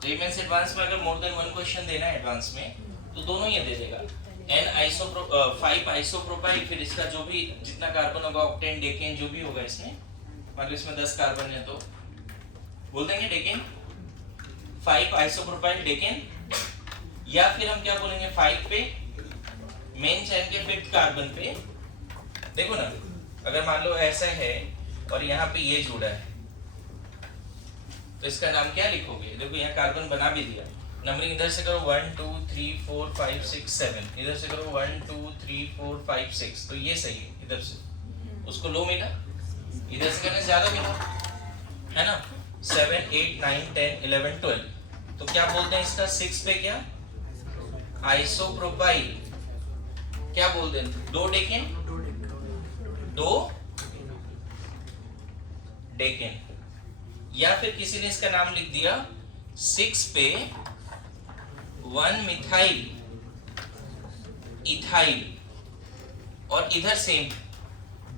तो इमेंस एडवांस में अगर मोर देन 1 क्वेश्चन देना है एडवांस में तो दोनों ये दे देगा, n 5 आइसोप्रोपाइल, फिर इसका जो भी जितना कार्बन होगा, ऑक्टेन, डेकेन जो भी होगा इसमें, मान लो इसमें 10 कार्बन है तो बोल देंगे डेकेन, 5 आइसोप्रोपाइल डेकेन। या फिर हम क्या बोलेंगे, 5 पे मेन चेन के 5th कार्बन पे, देखो ना, अगर मान लो ऐसा है और यहाँ पे ये जुड़ा है तो इसका नाम क्या लिखोगे, देखो यहाँ कार्बन बना भी दिया, नंबरिंग इधर से करो 1 2 3 4 5 6 7, इधर से करो 1 2 3 4 5 6, तो ये सही है, इधर से उसको लो मिला, इधर से करने ज्यादा मिला, है ना। 7 8 9 10 11 12, तो क्या बोलते हैं इसका, 6 पे क्या, आइसोप्रोपाइल, क्या बोलते हैं, 2 डेकेन, 2 डेकेन। या फिर किसी ने इसका नाम लिख दिया 6 पे 1 मिथाइल इथाइल, और इधर सेम,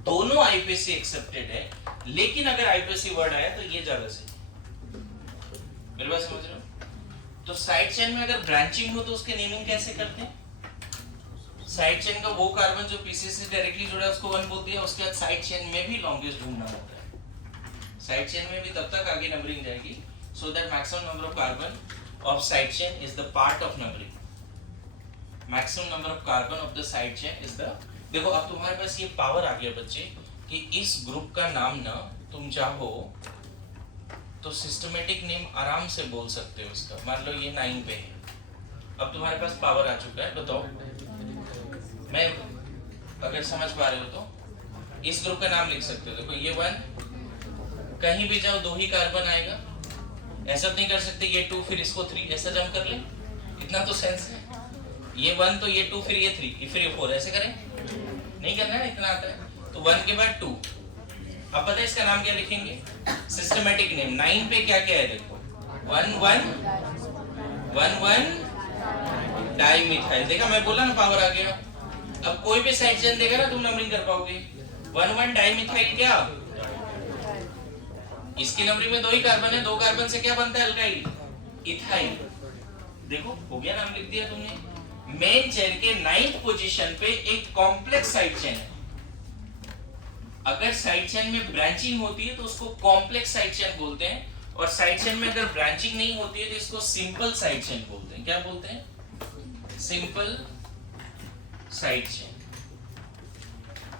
दोनों आईपीसी एक्सेप्टेड है, लेकिन अगर आईपीसी वर्ड आया तो ये ज्यादा सही। मेरी बात समझ रहे हो? तो साइड चेन में अगर ब्रांचिंग हो तो उसके नेमिंग कैसे करते हैं, साइड चेन का वो कार्बन जो पीसीसी से डायरेक्टली जुड़ा है उसको 1 बोल दिया, उसके बाद साइड चेन में भी लॉन्गेस्ट ढूंढना होता है, साइड चेन में भी तब तक आगे नंबरिंग जाएगी, so that maximum number of carbon of side chain is the part of numbering, maximum number of carbon of the side chain is the, देखो अब तुम्हारे पास ये पावर आ गया बच्चे कि इस ग्रुप का नाम ना तुम चाहो तो सिस्टमेटिक नेम आराम से बोल सकते हो इसका। मान लो ये 9 पे है, अब तुम्हारे पास पावर आ चुका है, बताओ मैं अगर समझ पा रहे हो तो इस ग्रुप का नाम लिख सकते हो। देखो ये 1, कहीं भी जाओ 2 ही कार्बन आएगा, ऐसा नहीं कर सकते ये 2 फिर इसको 3 ऐसा जम कर ले, इतना तो सेंस है। ये 1 तो ये 2 फिर ये 3 फिर ये 4 ऐसे करें, नहीं करना है, इतना आता है। तो 1 के बाद 2, अब पता है इसका नाम क्या लिखेंगे, सिस्टमेटिक नेम। 9 पे क्या क्या है देखो, 1 1 डाइमिथाइल, देखा मैं बोला ना पावर आ गया। अब कोई भी साइड चेन देगा ना तुम नंबरिंग कर पाओगे। 1 डाइमिथाइल क्या, इसकी नंबरिंग में 2 ही कार्बन है, 2 कार्बन से क्या बनता है अल्काइल, इथाइल। देखो हो गया, नाम लिख दिया तुमने। मेन चेन के 9th पोजीशन पे एक कॉम्प्लेक्स साइड चेन है। अगर साइड चेन में ब्रांचिंग होती है तो उसको कॉम्प्लेक्स साइड चेन बोलते हैं, और साइड चेन में अगर ब्रांचिंग नहीं होती है तो इसको सिंपल साइड चेन बोलते हैं। क्या बोलते हैं, सिंपल साइड चेन।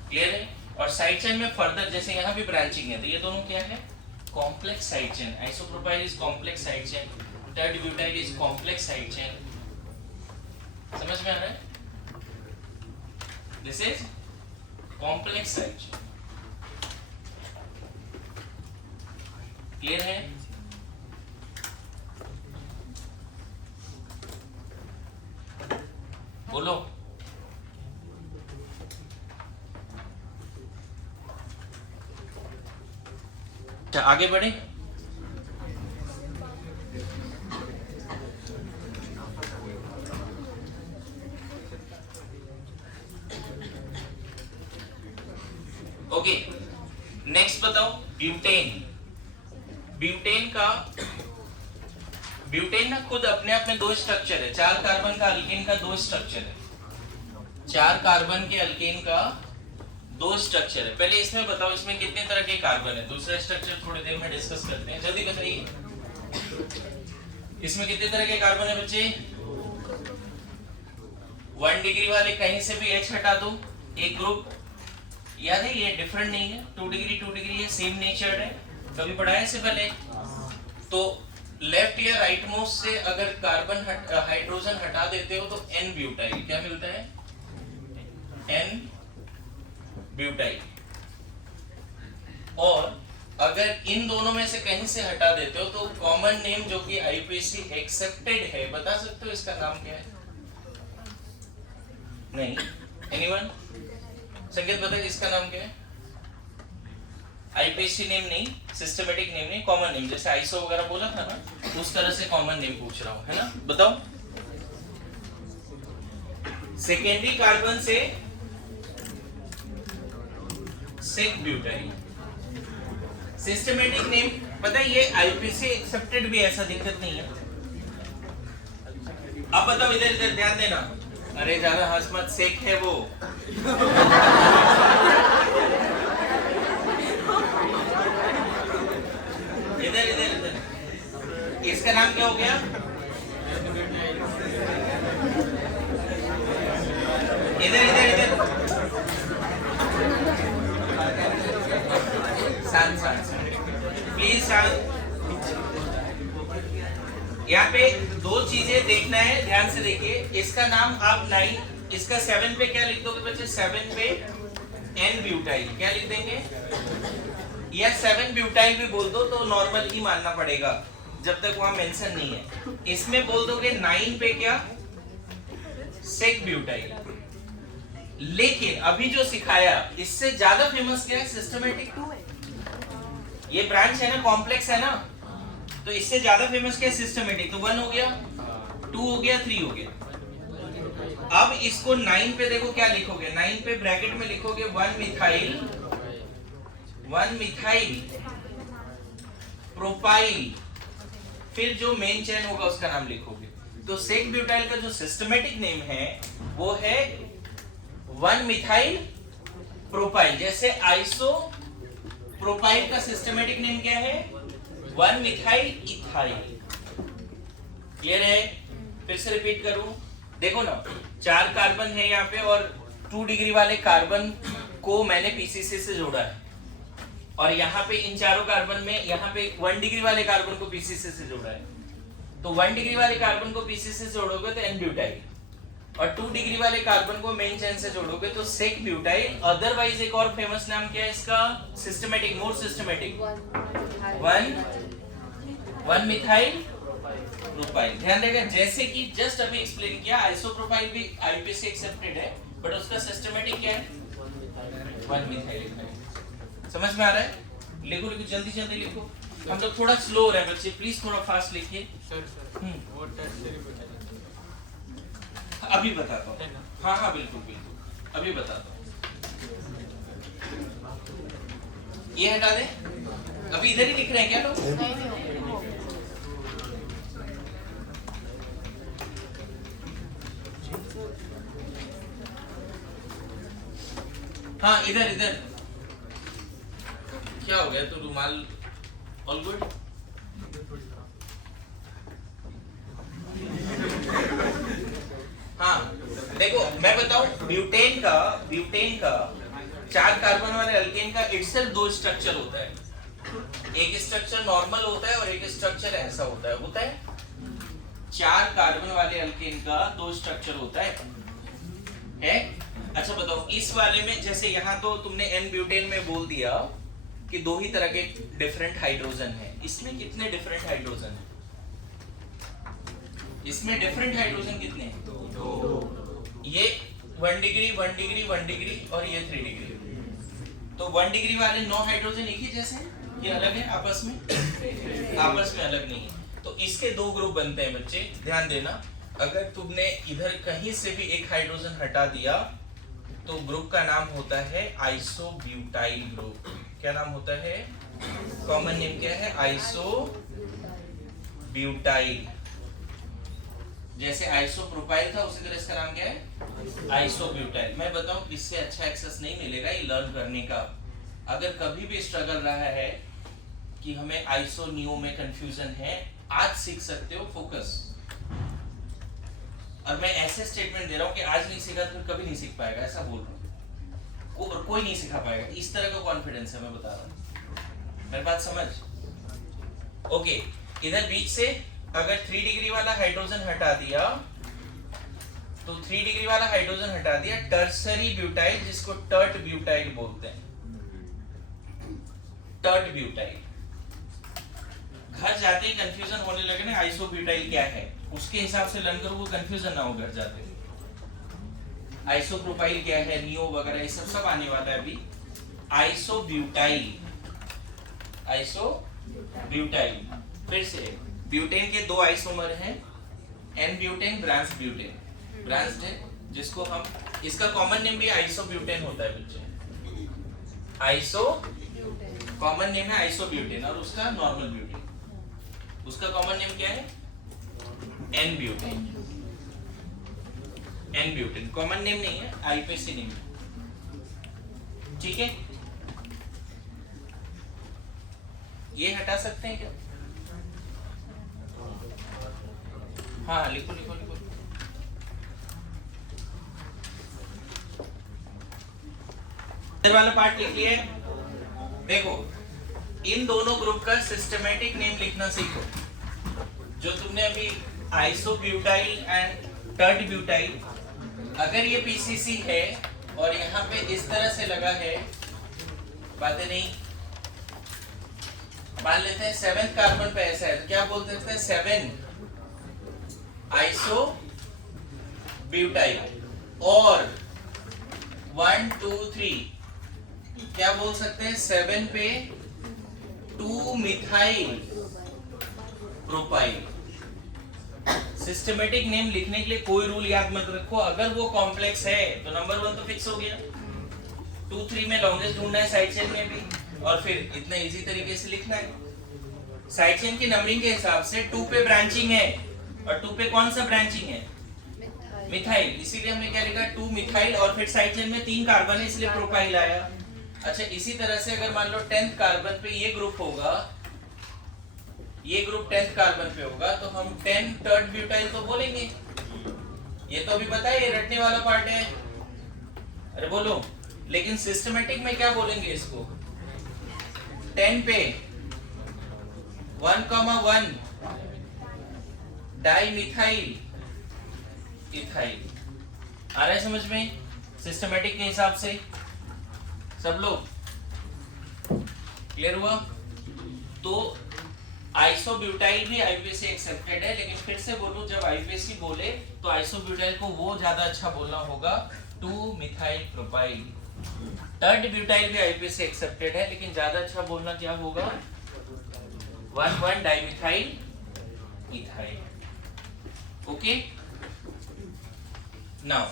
क्लियर है। और साइड चेन में फर्दर जैसे यहाँ भी ब्रांचिंग है तो ये दोनों क्या है, complex side chain. Isopropyl is complex side chain, टर्ड butyl is complex side chain. समझ में आ रहा है, this is complex side chain. Clear है। बोलो अच्छा आगे बढ़े। ओके नेक्स्ट बताओ, ब्यूटेन। ब्यूटेन ना खुद अपने आप में 2 स्ट्रक्चर है। 4 कार्बन का अल्केन का 2 स्ट्रक्चर है। 4 कार्बन के अल्केन का 2 स्ट्रक्चर है। पहले इसमें बताओ इसमें कितने तरह के कार्बन है, दूसरा स्ट्रक्चर थोड़ी देर में डिस्कस करते हैं, जल्दी बताइए। इसमें कितने तरह के कार्बन है बच्चे, 1 डिग्री वाले कहीं से भी H हटा दो, एक ग्रुप। याद है ये डिफरेंट नहीं है, 2 डिग्री है, सेम नेचर है, कभी पढ़ा है इससे पहले। तो लेफ्ट या राइट मोस्ट से अगर कार्बन हाइड्रोजन हटा देते हो तो N ब्यूटाइल क्या मिलता है, N ब्यूटाइल। और अगर इन दोनों में से कहीं से हटा देते हो तो कॉमन नेम जो कि आईपीसी एक्सेप्टेड है, बता सकते हो इसका नाम क्या है, नहीं, एनीवन संकेत बताइए इसका नाम क्या है। आईपीसी नेम नहीं, सिस्टमेटिक नेम नहीं, कॉमन नेम, जैसे आइसो वगैरह बोला था ना उस तरह से कॉमन नेम पूछ रहा हूं, है ना। बताओ सेकेंडरी कार्बन से सेक ब्यूटाइल। सिस्टमेटिक नेम पता है ये आईपीसी एक्सेप्टेड भी, ऐसा दिक्कत नहीं है। अब बताओ इधर इधर ध्यान देना, अरे ज्यादा हंस मत, सेक है वो। इधर इधर इधर, इसका नाम क्या हो गया, इधर इधर इधर, शांत शांत प्लीज शांत। यहाँ पे 2 चीजें देखना है, ध्यान से देखिए। इसका नाम आप 9, इसका 7 पे क्या लिख दोगे बच्चे, 7 पे N ब्यूटाइल क्या लिख देंगे, या 7 ब्यूटाइल भी बोल दो तो नॉर्मल ही मानना पड़ेगा जब तक वहां मेंशन नहीं है। इसमें बोल दोगे 9 पे क्या, सेक ब्यूटाइल। लेकिन अभी जो सिखाया इससे ज्यादा फेमस क्या है, सिस्टमेटिक। ये ब्रांच है ना, कॉम्प्लेक्स है ना, तो इससे ज्यादा फेमस क्या है, सिस्टमेटिक। तो 1 हो गया, 2 हो गया, 3 हो गया। अब इसको 9 पे देखो क्या लिखोगे, 9 पे ब्रैकेट में लिखोगे 1 मिथाइल प्रोपाइल, फिर जो मेन चेन होगा उसका नाम लिखोगे। तो सेक ब्यूटाइल का जो सिस्टमेटिक नेम है वो है 1 मिथाइल प्रोपाइल। जैसे आइसो प्रोपाइल का सिस्टमेटिक नेम क्या है, 1 मिथाइल इथाइल। क्लियर है। फिर से रिपीट करूं, देखो ना 4 कार्बन है यहाँ पे और 2 डिग्री वाले कार्बन को मैंने पीसीसी से जोड़ा है, और यहाँ पे इन चारों कार्बन में यहाँ पे 1 डिग्री वाले कार्बन को पीसीसी से जोड़ा है, तो 1 डिग्री वाले कार्बन को पीसीसी से जोड़ोगे तो n-ब्यूटाइल, और 2 डिग्री वाले कार्बन को मेन चेन से जोड़ोगे तो sec-ब्यूटाइल। अदरवाइज एक और फेमस नाम क्या है इसका, सिस्टमैटिक, मोर सिस्टमैटिक, 1-मिथाइल प्रोपाइल। ध्यान देगा, जैसे कि जस्ट अभी एक्सप्लेन किया, आइसोप्रोपाइल भी आईपीसी एक्सेप्टेड है, बट उसका सिस्टमैटिक क्या है, 1-मिथाइल। समझ में आ रहा है? लिखो लिखो, जल्दी जल्दी लिखो, हम लोग थोड़ा स्लो हो रहे हैं बच्चे, प्लीज थोड़ा फास्ट लिखिए। वो टर्शियरी बताइए। अभी बताता हूँ, हाँ हाँ बिल्कुल बिल्कुल, अभी बताता हूँ। ये हटा दे, अभी इधर ही लिख रहे हैं क्या लोग? हाँ इधर इधर, क्या हो गया, तो रुमाल ऑल गुड? हाँ देखो मैं बताऊं, ब्यूटेन का 4 कार्बन वाले अल्केन का इटसेल्फ 2 स्ट्रक्चर होता है, एक स्ट्रक्चर नॉर्मल होता है और एक स्ट्रक्चर ऐसा होता है। 4 कार्बन वाले अल्केन का 2 स्ट्रक्चर होता है? अच्छा बताओ, इस वाले में जैसे यहाँ तो तुमने n-ब्यूटेन में बोल दिया कि 2 ही तरह के डिफरेंट हाइड्रोजन है, इसमें कितने डिफरेंट हाइड्रोजन है? इसमें डिफरेंट हाइड्रोजन कितने हैं? 2। ये 1 डिग्री 1 डिग्री 1 डिग्री और ये 3 डिग्री, तो 1 डिग्री वाले 9 हाइड्रोजन एक ही जैसे हैं, ये अलग है आपस में? आपस में अलग नहीं है। तो इसके 2 ग्रुप बनते हैं बच्चे, ध्यान देना। अगर तुमने इधर कहीं से भी एक हाइड्रोजन हटा दिया तो ग्रुप का नाम होता है आइसोब्यूटाइल ग्रुप। क्या नाम होता है? कॉमन नेम क्या है? आइसोब्यूटाइल। जैसे आइसोप्रोपाइल था उसी तरह इसका नाम क्या है? आइसोब्यूटाइल। मैं बताऊं, इससे अच्छा एक्सेस नहीं मिलेगा ये लर्न करने का। अगर कभी भी स्ट्रगल रहा है कि हमें आइसो नियो में कंफ्यूजन है, आज सीख सकते हो, फोकस। और मैं ऐसे स्टेटमेंट दे रहा हूं कि आज नहीं सीखा तो कभी नहीं सीख पाएगा, ऐसा बोल रहा हूं। कोई नहीं सिखा पाएगा, इस तरह का कॉन्फिडेंस है, मैं बता रहा हूं। मेरी बात समझ? ओके, इधर बीच से अगर 3 डिग्री वाला हाइड्रोजन हटा दिया तो 3 डिग्री वाला हाइड्रोजन हटा दिया, टर्सरी ब्यूटाइल, जिसको टर्ट ब्यूटाइल बोलते हैं। Tert butyl. घर जाते ही कंफ्यूजन होने लगे ना, आइसोब्यूटाइल क्या है, उसके हिसाब से लर्न करो, वो कंफ्यूजन ना हो घर जाते। आइसोप्रोपाइल क्या है, नियो वगैरह, ये सब आने वाला है अभी। Isobutyl, isobutyl. फिर से, ब्यूटेन के 2 आइसोमर हैं, n-ब्यूटेन, ब्रांच ब्यूटेन। ब्रांच है जिसको हम, इसका कॉमन नेम भी आइसोब्यूटेन होता है बच्चे। आइसो कॉमन नेम है आइसोब्यूटेन, और उसका नॉर्मल ब्यूटेन, उसका कॉमन नेम क्या है? n-ब्यूटेन। n-ब्यूटेन कॉमन नेम नहीं है, आईपीसी नेम है। ठीक है, ये हटा सकते हैं क्या? हाँ लिखो लिखो लिखो। इधर वाला पार्ट लिख लिए। देखो, इन दोनों ग्रुप का सिस्टमैटिक नेम लिखना सीखो। जो तुमने अभी आइसोब्यूटाइल एंड टर्ट ब्यूटाइल, अगर ये पीसीसी है और यहाँ पे इस तरह से लगा है, बातें नहीं, मान लेते हैं 7th कार्बन पे ऐसा है, तो क्या बोल सकते हैं? 7 आइसो ब्यूटाइल। और 1 2 3 क्या बोल सकते हैं? 7 पे 2 मिथाइल प्रोपाइल। सिस्टमैटिक नेम लिखने के लिए कोई रूल याद मत रखो, अगर वो कॉम्प्लेक्स है तो नंबर 1 तो फिक्स हो गया, 2 3 में लॉन्गेस्ट ढूंढना है, साइड चेन में भी, और फिर इतना इजी तरीके से लिखना है। साइड चेन की नंबरिंग के हिसाब से 2 पे ब्रांचिंग है, और 2 पे कौन सा ब्रांचिंग है? मिथाइल। इसीलिए हमने क्या लिखा? 2 मिथाइल, और फिर साइड चेन में 3 कार्बन है इसलिए प्रोपाइल आया। अच्छा, इसी तरह से अगर मान लो 10th कार्बन पे ये ग्रुप होगा, ये ग्रुप 10th कार्बन पे होगा, तो हम 10 टर्ट ब्यूटाइल तो बोलेंगे। ये तो अभी पता है, ये रटने वाला पार्ट है। अरे बोलो, लेकिन सिस्टमेटिक में क्या बोलेंगे इसको? 10 पे 1,1 डाई मिथाइल इथाइल। आ रहा है समझ में? सिस्टमेटिक के हिसाब से सब लोग क्लियर हुआ? तो आइसोब्यूटाइल भी आईयूपीएसी एक्सेप्टेड है, लेकिन फिर से बोलूं, जब आईयूपीएसी बोले तो आइसोब्यूटाइल को वो ज्यादा अच्छा बोलना होगा 2 मिथाइल प्रोपाइल। टर्ड ब्यूटाइल भी आईयूपीएसी एक्सेप्टेड है, लेकिन ज्यादा अच्छा बोलना क्या होगा? 1,1 डाइमिथाइल इथाइल। ओके, नाउ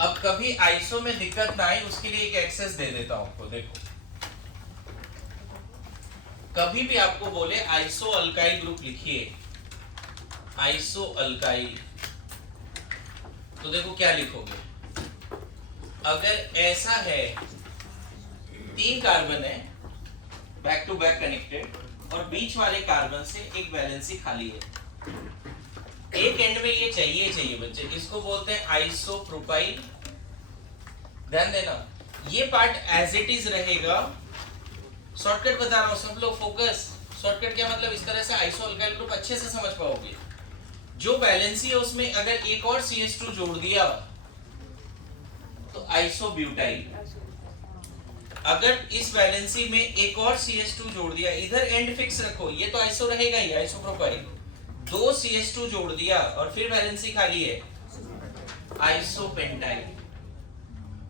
अब कभी आइसो में दिक्कत ना आए उसके लिए एक एक्सेस दे देता हूं आपको। देखो, कभी भी आपको बोले आइसो अल्काइल ग्रुप लिखिए, आइसो अल्काइल, तो देखो क्या लिखोगे? अगर ऐसा है 3 कार्बन है बैक टू बैक कनेक्टेड और बीच वाले कार्बन से एक वैलेंसी खाली है, एक एंड में ये चाहिए बच्चे, इसको बोलते हैं आइसोप्रोपाइल। ध्यान देना, ये पार्ट एज इट इज रहेगा। शॉर्टकट बता रहा हूं, सब लोग फोकस। शॉर्टकट क्या मतलब? इस तरह से आइसो अल्काइल ग्रुप अच्छे से समझ पाओगे। जो वैलेंसी है उसमें अगर एक और CH2 जोड़ दिया तो आइसोब्यूटाइल। अगर इस वैलेंसी में एक और CH2 जोड़ दिया, इधर एंड फिक्स रखो, ये तो आइसो रहेगा ही, आइसोप्रोपाइल। 2 CH2 जोड़ दिया और फिर वैलेंसी खाली है, आइसोपेंटाइल।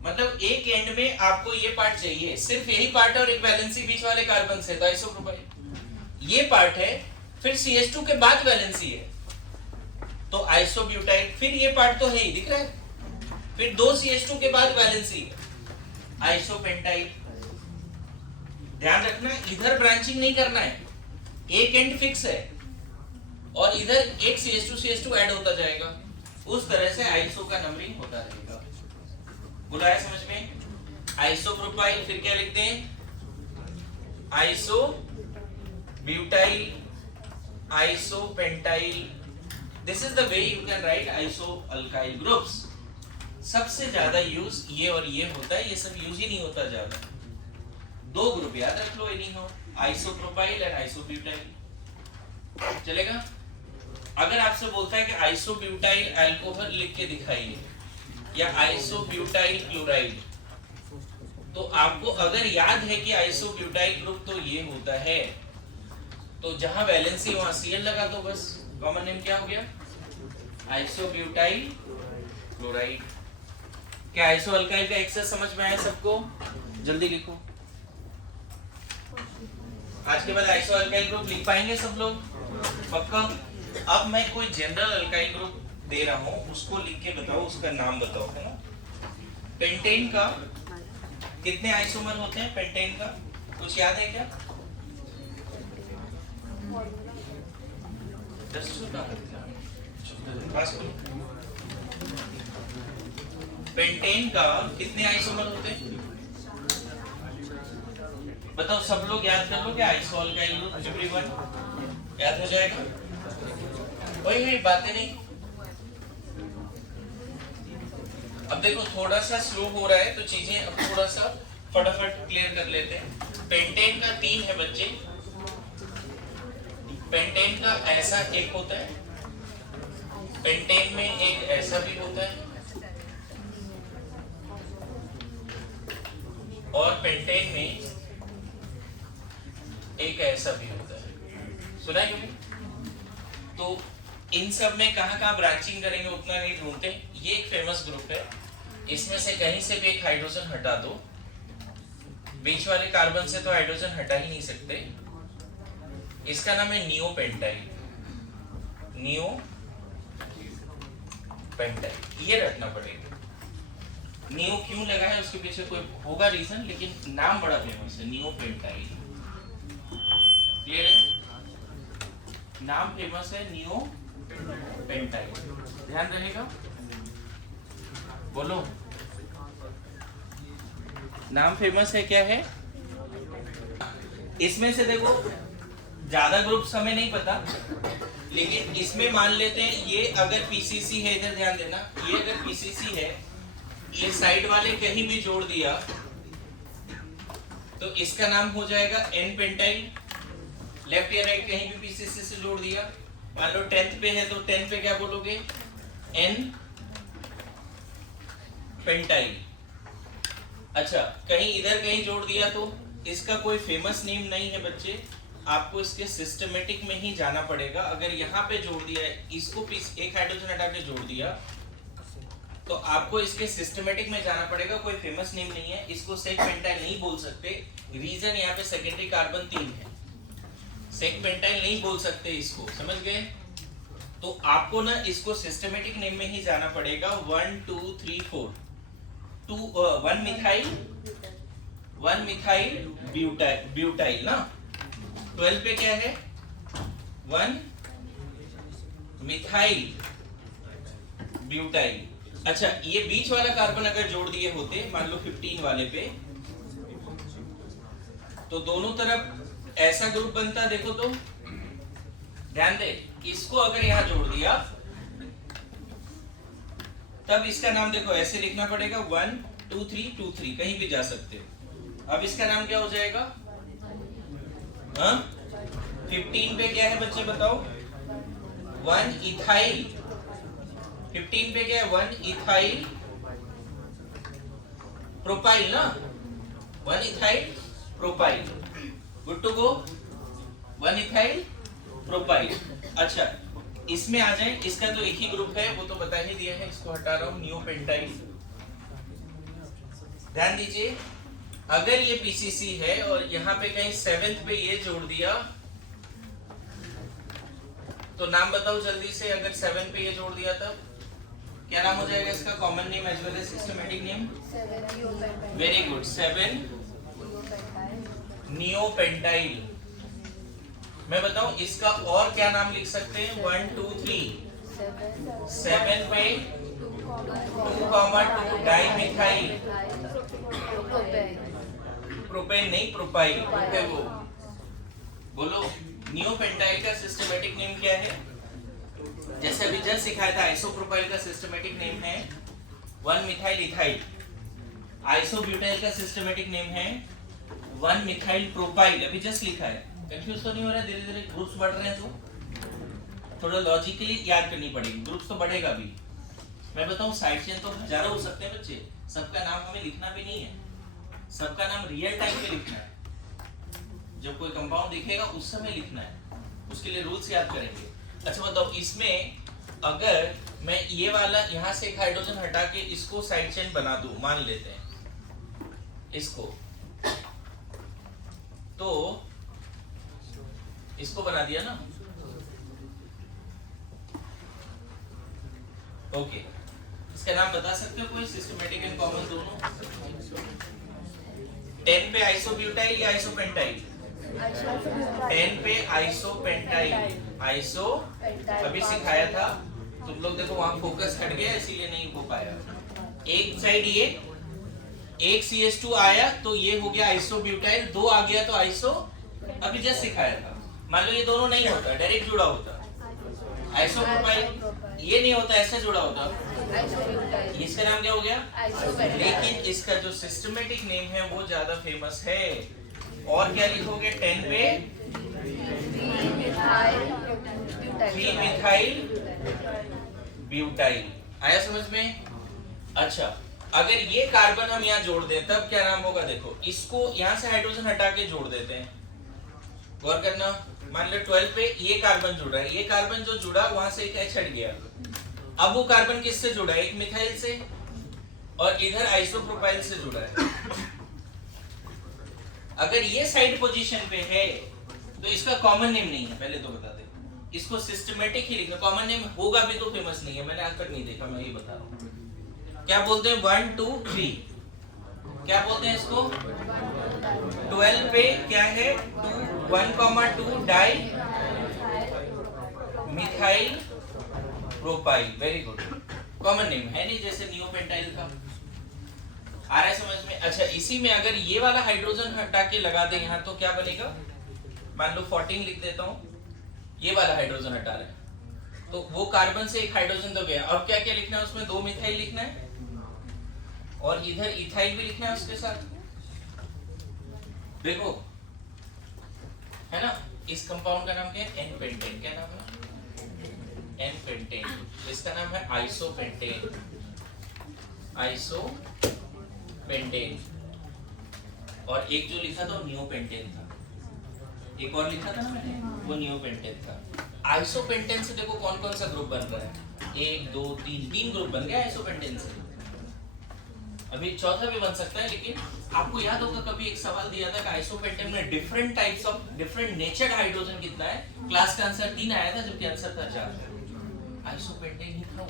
मतलब एक एंड में आपको ये पार्ट चाहिए, सिर्फ यही पार्ट है और एक वैलेंसी बीच वाले कार्बन से, तो आइसोप्रोपाइल। ये पार्ट है, फिर CH2 के बाद वैलेंसी है, तो आइसोब्यूटाइल। फिर ये पार्ट तो है ही, दिख रहा है, फिर 2 CH2 के बाद वैलेंसी, आइसोपेंटाइल। ध्यान रखना, इधर ब्रांचिंग नहीं करना है, एक एंड फिक्स है और इधर एक CH2 ऐड होता जाएगा। उस तरह से आइसो का नंबरिंग होता रहेगा। बोला है समझ में? आइसोप्रोपाइल, फिर क्या लिखते हैं? Iso butyl, isopentyl. This is the way you can write iso alkyl groups. सबसे ज्यादा यूज ये और ये होता है, ये सब यूज ही नहीं होता ज्यादा। 2 ग्रुप याद रख लो, एनी हो, आइसोप्रोपाइल और आइसोब्यूटाइल। चलेगा? अगर आपसे बोलता है कि आइसोब्यूटाइल अल्कोहल लिख के दिखाइए या आइसोब्यूटाइल क्लोराइड, तो आपको अगर याद है कि आइसोब्यूटाइल ग्रुप तो ये होता है, तो जहां वैलेंसी वहां Cl लगा दो, बस। कॉमन नेम क्या हो गया? Isobutyl chloride. क्या आइसो अल्काइल का एक्सेस समझ में आया सबको? जल्दी लिखो। आज के बाद आइसो अल्काइल ग्रुप लिख पाएंगे सब लोग? पक्का? अब मैं कोई जनरल अल्काइल ग्रुप दे रहा हूं, उसको लिख के बताओ, उसका नाम बताओ, है ना? पेंटेन का कितने आइसोमर होते हैं? पेंटेन का कुछ याद है क्या? पेंटेन का कितने आइसोमर होते हैं? बताओ, सब लोग याद कर लो क्या? आइसो अल्काइल ग्रुप एवरीवन याद हो जाएगा? वही बातें नहीं। अब देखो, थोड़ा सा स्लो हो रहा है तो चीजें अब थोड़ा सा फटाफट क्लियर कर लेते हैं। पेंटेन का 3 है बच्चे। पेंटेन का ऐसा एक होता है, पेंटेन में एक ऐसा भी होता है, और पेंटेन में एक ऐसा भी होता है। सुना है कभी? तो इन सब में कहाँ ब्रांचिंग करेंगे उतना नहीं ढूंढते। ये एक फेमस ग्रुप है, इसमें से कहीं से भी एक हाइड्रोजन हटा दो, बीच वाले कार्बन से तो हाइड्रोजन हटा ही नहीं सकते। इसका नाम है नियोपेंटाइल। नियोपेंटाइल, ये रखना पड़ेगा। नियो क्यों लगा है उसके पीछे कोई होगा रीजन, लेकिन नाम बड़ा फेमस है, नियोपेंटाइल। क्लियर है? नाम फेमस है, नियोपेंटाइल। ध्यान रहेगा? बोलो, नाम फेमस है, क्या है? इसमें से देखो, ज्यादा ग्रुप्स हमें नहीं पता, लेकिन इसमें मान लेते हैं ये अगर पीसीसी है, इधर ध्यान देना, ये अगर पीसीसी है, ये साइड वाले कहीं भी जोड़ दिया तो इसका नाम हो जाएगा एन पेंटाइल। लेफ्ट या राइट कहीं भी पीसीसी से जोड़ दिया, मान लो 10th पे है तो 10 पे क्या बोलोगे, एन पेंटाइल। अच्छा कहीं इधर कहीं जोड़ दिया तो इसका कोई फेमस नेम नहीं है बच्चे, आपको इसके सिस्टमेटिक में ही जाना पड़ेगा। अगर यहाँ पे जोड़ दिया है, इसको एक हाइड्रोजन हटा के जोड़ दिया तो आपको इसके सिस्टमेटिक में जाना पड़ेगा। कोई फेमस नेम नहीं है, इसको सेक पेंटाइल नहीं बोल सकते। रीजन यहाँ पे सेकेंडरी कार्बन 3 है, सेक पेंटाइल नहीं बोल सकते इसको, समझ गए। तो आपको ना इसको सिस्टमेटिक नेम में ही जाना पड़ेगा। 1 2 3 4 1 मिथाइल ब्यूटाइल ना। 12 पे क्या है, 1 मिथाइल ब्यूटाइल। अच्छा ये बीच वाला कार्बन अगर जोड़ दिए होते, मान लो 15 वाले पे, तो दोनों तरफ ऐसा ग्रुप बनता। देखो तो ध्यान दे, इसको अगर यहां जोड़ दिया तब इसका नाम देखो ऐसे लिखना पड़ेगा 1 2 3 2 3, कहीं भी जा सकते हो। अब इसका नाम क्या हो जाएगा, हाँ 15 पे क्या है बच्चे बताओ, 1 इथाइल। 15 पे क्या है, 1 इथाइल प्रोपाइल ना, 1 ethyl propyl. Good to go, 1 ethyl propyl. अच्छा इसमें आ जाए, इसका तो एक ही ग्रुप है, वो तो बता ही दिया है, इसको हटा रहा हूं, नियोपेंटाइल। ध्यान दीजिए, अगर ये पीसीसी है और यहाँ पे कहीं 7th पे ये जोड़ दिया तो नाम बताओ जल्दी से। अगर 7 पे ये जोड़ दिया तब क्या नाम हो जाएगा इसका, common name as well as systematic name. Very good, 7 neopentyl. मैं बताऊं इसका और क्या नाम लिख सकते हैं, 1 2 3 7 पे 2,2 डाइमिथाइल प्रोपेन नहीं प्रोपाइल है वो। बोलो नियोपेंटाइल का सिस्टमैटिक नेम क्या है, जैसे अभी जस्ट सिखाया था आइसोप्रोपाइल का सिस्टमैटिक नेम है 1 मिथाइल इथाइल। आइसोब्यूटाइल का सिस्टमैटिक नेम है 1 मिथाइल प्रोपाइल। अभी जस्ट लिखा है, कंफ्यूज तो नहीं हो रहा है। धीरे धीरे ग्रुप्स बढ़ रहे हैं तो थोड़ा लॉजिकली याद करनी पड़ेगी, ग्रुप्स तो बढ़ेगा भी। मैं बताऊं साइड चेन तो हजारों हो सकते हैं बच्चे, सबका नाम हमें लिखना भी नहीं है, सबका नाम रियल टाइम पे लिखना है। जब कोई कंपाउंड दिखेगा उस समय लिखना है, उसके लिए रूल्स याद करेंगे। अच्छा बताओ इसमें अगर मैं ये वाला यहाँ से एक हाइड्रोजन हटा के इसको साइड चेन बना दूं, मान लेते हैं इसको, तो इसको बना दिया ना, ओके। इसका नाम बता सकते हो कोई, सिस्टमैटिक एंड कॉमन दोनों। 10 पे आइसोब्यूटाइल या आइसोपेंटाइल, 10 पे आइसोपेंटाइल। आइसो अभी सिखाया था, तुम लोग देखो वहां फोकस हट गया इसीलिए नहीं हो पाया। एक साइड ये एक CH2 आया तो ये हो गया आइसोब्यूटाइल, 2 आ गया तो आइसो, अभी जस्ट सिखाया था। मान लो ये दोनों नहीं होता, डायरेक्ट जुड़ा होता आइसोप्रोपाइल, ये नहीं होता ऐसे जुड़ा होता, इसका नाम क्या हो गया, लेकिन इसका जो सिस्टमैटिक नेम है वो ज्यादा फेमस है। और क्या लिखोगे, 10 पे 3 मिथाइल ब्यूटाइल। आया समझ में। अच्छा अगर ये कार्बन हम यहाँ जोड़ दें तब क्या नाम होगा, देखो इसको यहाँ से हाइड्रोजन हटा के जोड़ देते हैं, गौर करना। मान लो 12 पे ये कार्बन जुड़ा है, ये कार्बन जो जुड़ा वहां से एक H हट गया, अब वो कार्बन किससे जुड़ा है, एक मिथाइल से, और इधर आइसोप्रोपाइल से जुड़ा है। अगर ये साइड पोजीशन पे है तो इसका कॉमन नेम नहीं है, पहले तो बता दे, इसको सिस्टमैटिक ही लिखना। कॉमन नेम होगा भी तो फेमस नहीं है, मैंने आज तक नहीं देखा, मैं ये बता रहा हूँ। क्या बोलते हैं, 1 2 3, क्या बोलते हैं इसको। 12 पे क्या है, 1,2 di methyl propyl. Very good, common name है नहीं जैसे नियोपेंटाइल का। आ रहा है समझ में। अच्छा इसी में अगर ये वाला हाइड्रोजन हटा के लगा दे यहाँ तो क्या बनेगा, मान लो 14 लिख देता हूँ, ये वाला हाइड्रोजन हटा रहे हैं तो वो कार्बन से एक हाइड्रोजन तो गया। अब क्या क्या लिखना है उसमें, 2 मिथाइल लिखना है, और इधर इथाइल भी लिखना है उसके साथ। देखो है ना, इस कंपाउंड का नाम क्या है? N pentane. क्या नाम है? N pentane. इसका नाम है आइसोपेंटेन। आइसोपेंटेन। और एक जो लिखा था नियोपेंटेन था, एक और लिखा था ना मैंने, वो नियोपेंटेन था। आइसोपेंटेन से देखो कौन कौन सा ग्रुप बन रहा है, 1 2 3 तीन ग्रुप बन गया आइसोपेंटेन से। अभी चौथा भी बन सकता है, लेकिन आपको याद होगा कभी एक सवाल दिया था कि आइसोपेंटेन में different types of different नेचर्ड hydrogen कितना है। क्लास का आंसर 3 आया था जबकि आंसर था 4। आइसोपेंटेन ही था वो।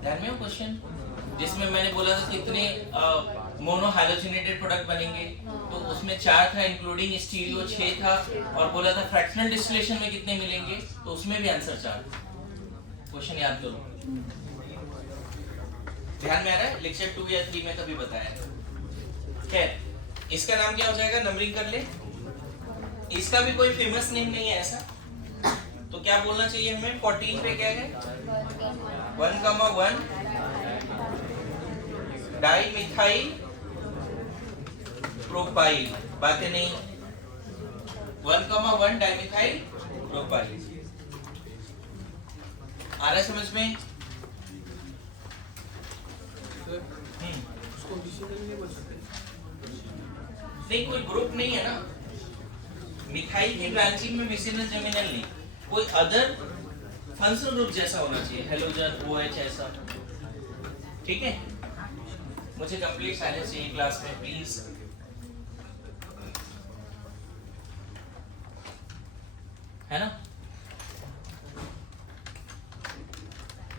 ध्यान में हो क्वेश्चन, जिसमें मैंने बोला था कितने मोनो हाइड्रोजनेटेड प्रोडक्ट बनेंगे, तो उसमें 4 था इंक्लूडिंग स्टीरियो 6 था, और बोला था फ्रैक्शनल डिस्टिलेशन में कितने मिलेंगे, तो उसमें भी आंसर 4। क्वेश्चन याद करो, ध्यान में आ रहा है? लेक्चर 2 या 3 में कभी बताया था। खैर, इसका नाम क्या हो जाएगा? नंबरिंग कर ले। इसका भी कोई फेमस नेम नहीं है ऐसा, तो क्या बोलना चाहिए हमें? 14 पे क्या है? 1,1 डाइमिथाइल प्रोपाइल। बातें नहीं, 1,1 डाइमिथाइल प्रोपाइल। आ रहा है समझ में? नहीं, कोई ग्रुप नहीं है ना, मिथाइल की ब्रांचिंग में मिसिनल जमिनल नहीं, कोई अदर फंक्शनल ग्रुप जैसा होना चाहिए, हेलोजन OH ऐसा। ठीक है, मुझे कंप्लीट साइलेंस चाहिए क्लास में प्लीज। है ना?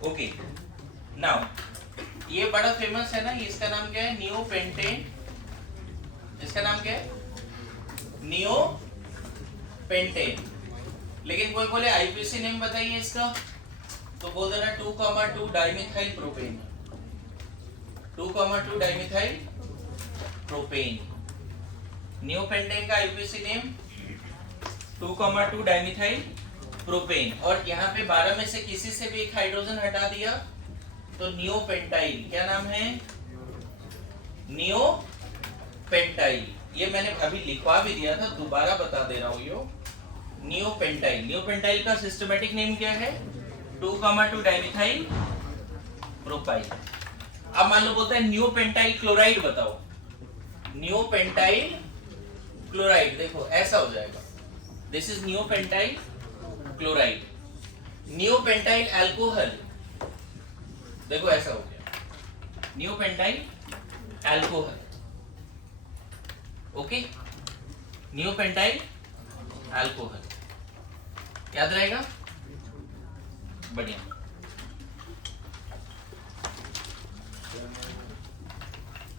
ओके, नाउ ये बड़ा फेमस है ना, इसका नाम क्या है? नियोपेंटेन। इसका नाम क्या है? नियोपेंटेन। लेकिन कोई बोले आईपीसी नेम बताइए इसका, तो बोल देना 2,2 dimethyl propane. 2,2 dimethyl propane. Neopentane का आईपीसी नेम 2,2 डाइमिथाइल प्रोपेन। और यहाँ पे 12 में से किसी से भी एक हाइड्रोजन हटा दिया तो नियोपेंटाइल। क्या नाम है? नियोपेंटाइल। ये मैंने अभी लिखवा भी दिया था, दोबारा बता दे रहा हूँ। यो नियोपेंटाइल। नियोपेंटाइल का सिस्टमैटिक नेम क्या है? 2,2 डाइमिथाइल प्रोपाइल। अब मान लो बोलता है नियोपेंटाइल क्लोराइड बताओ, नियोपेंटाइल क्लोराइड। देखो ऐसा हो जाएगा, this is neopentyl chloride. Neopentyl alcohol, देखो ऐसा हो गया, neopentyl alcohol. Okay, neopentyl alcohol. याद रहेगा? बढ़िया।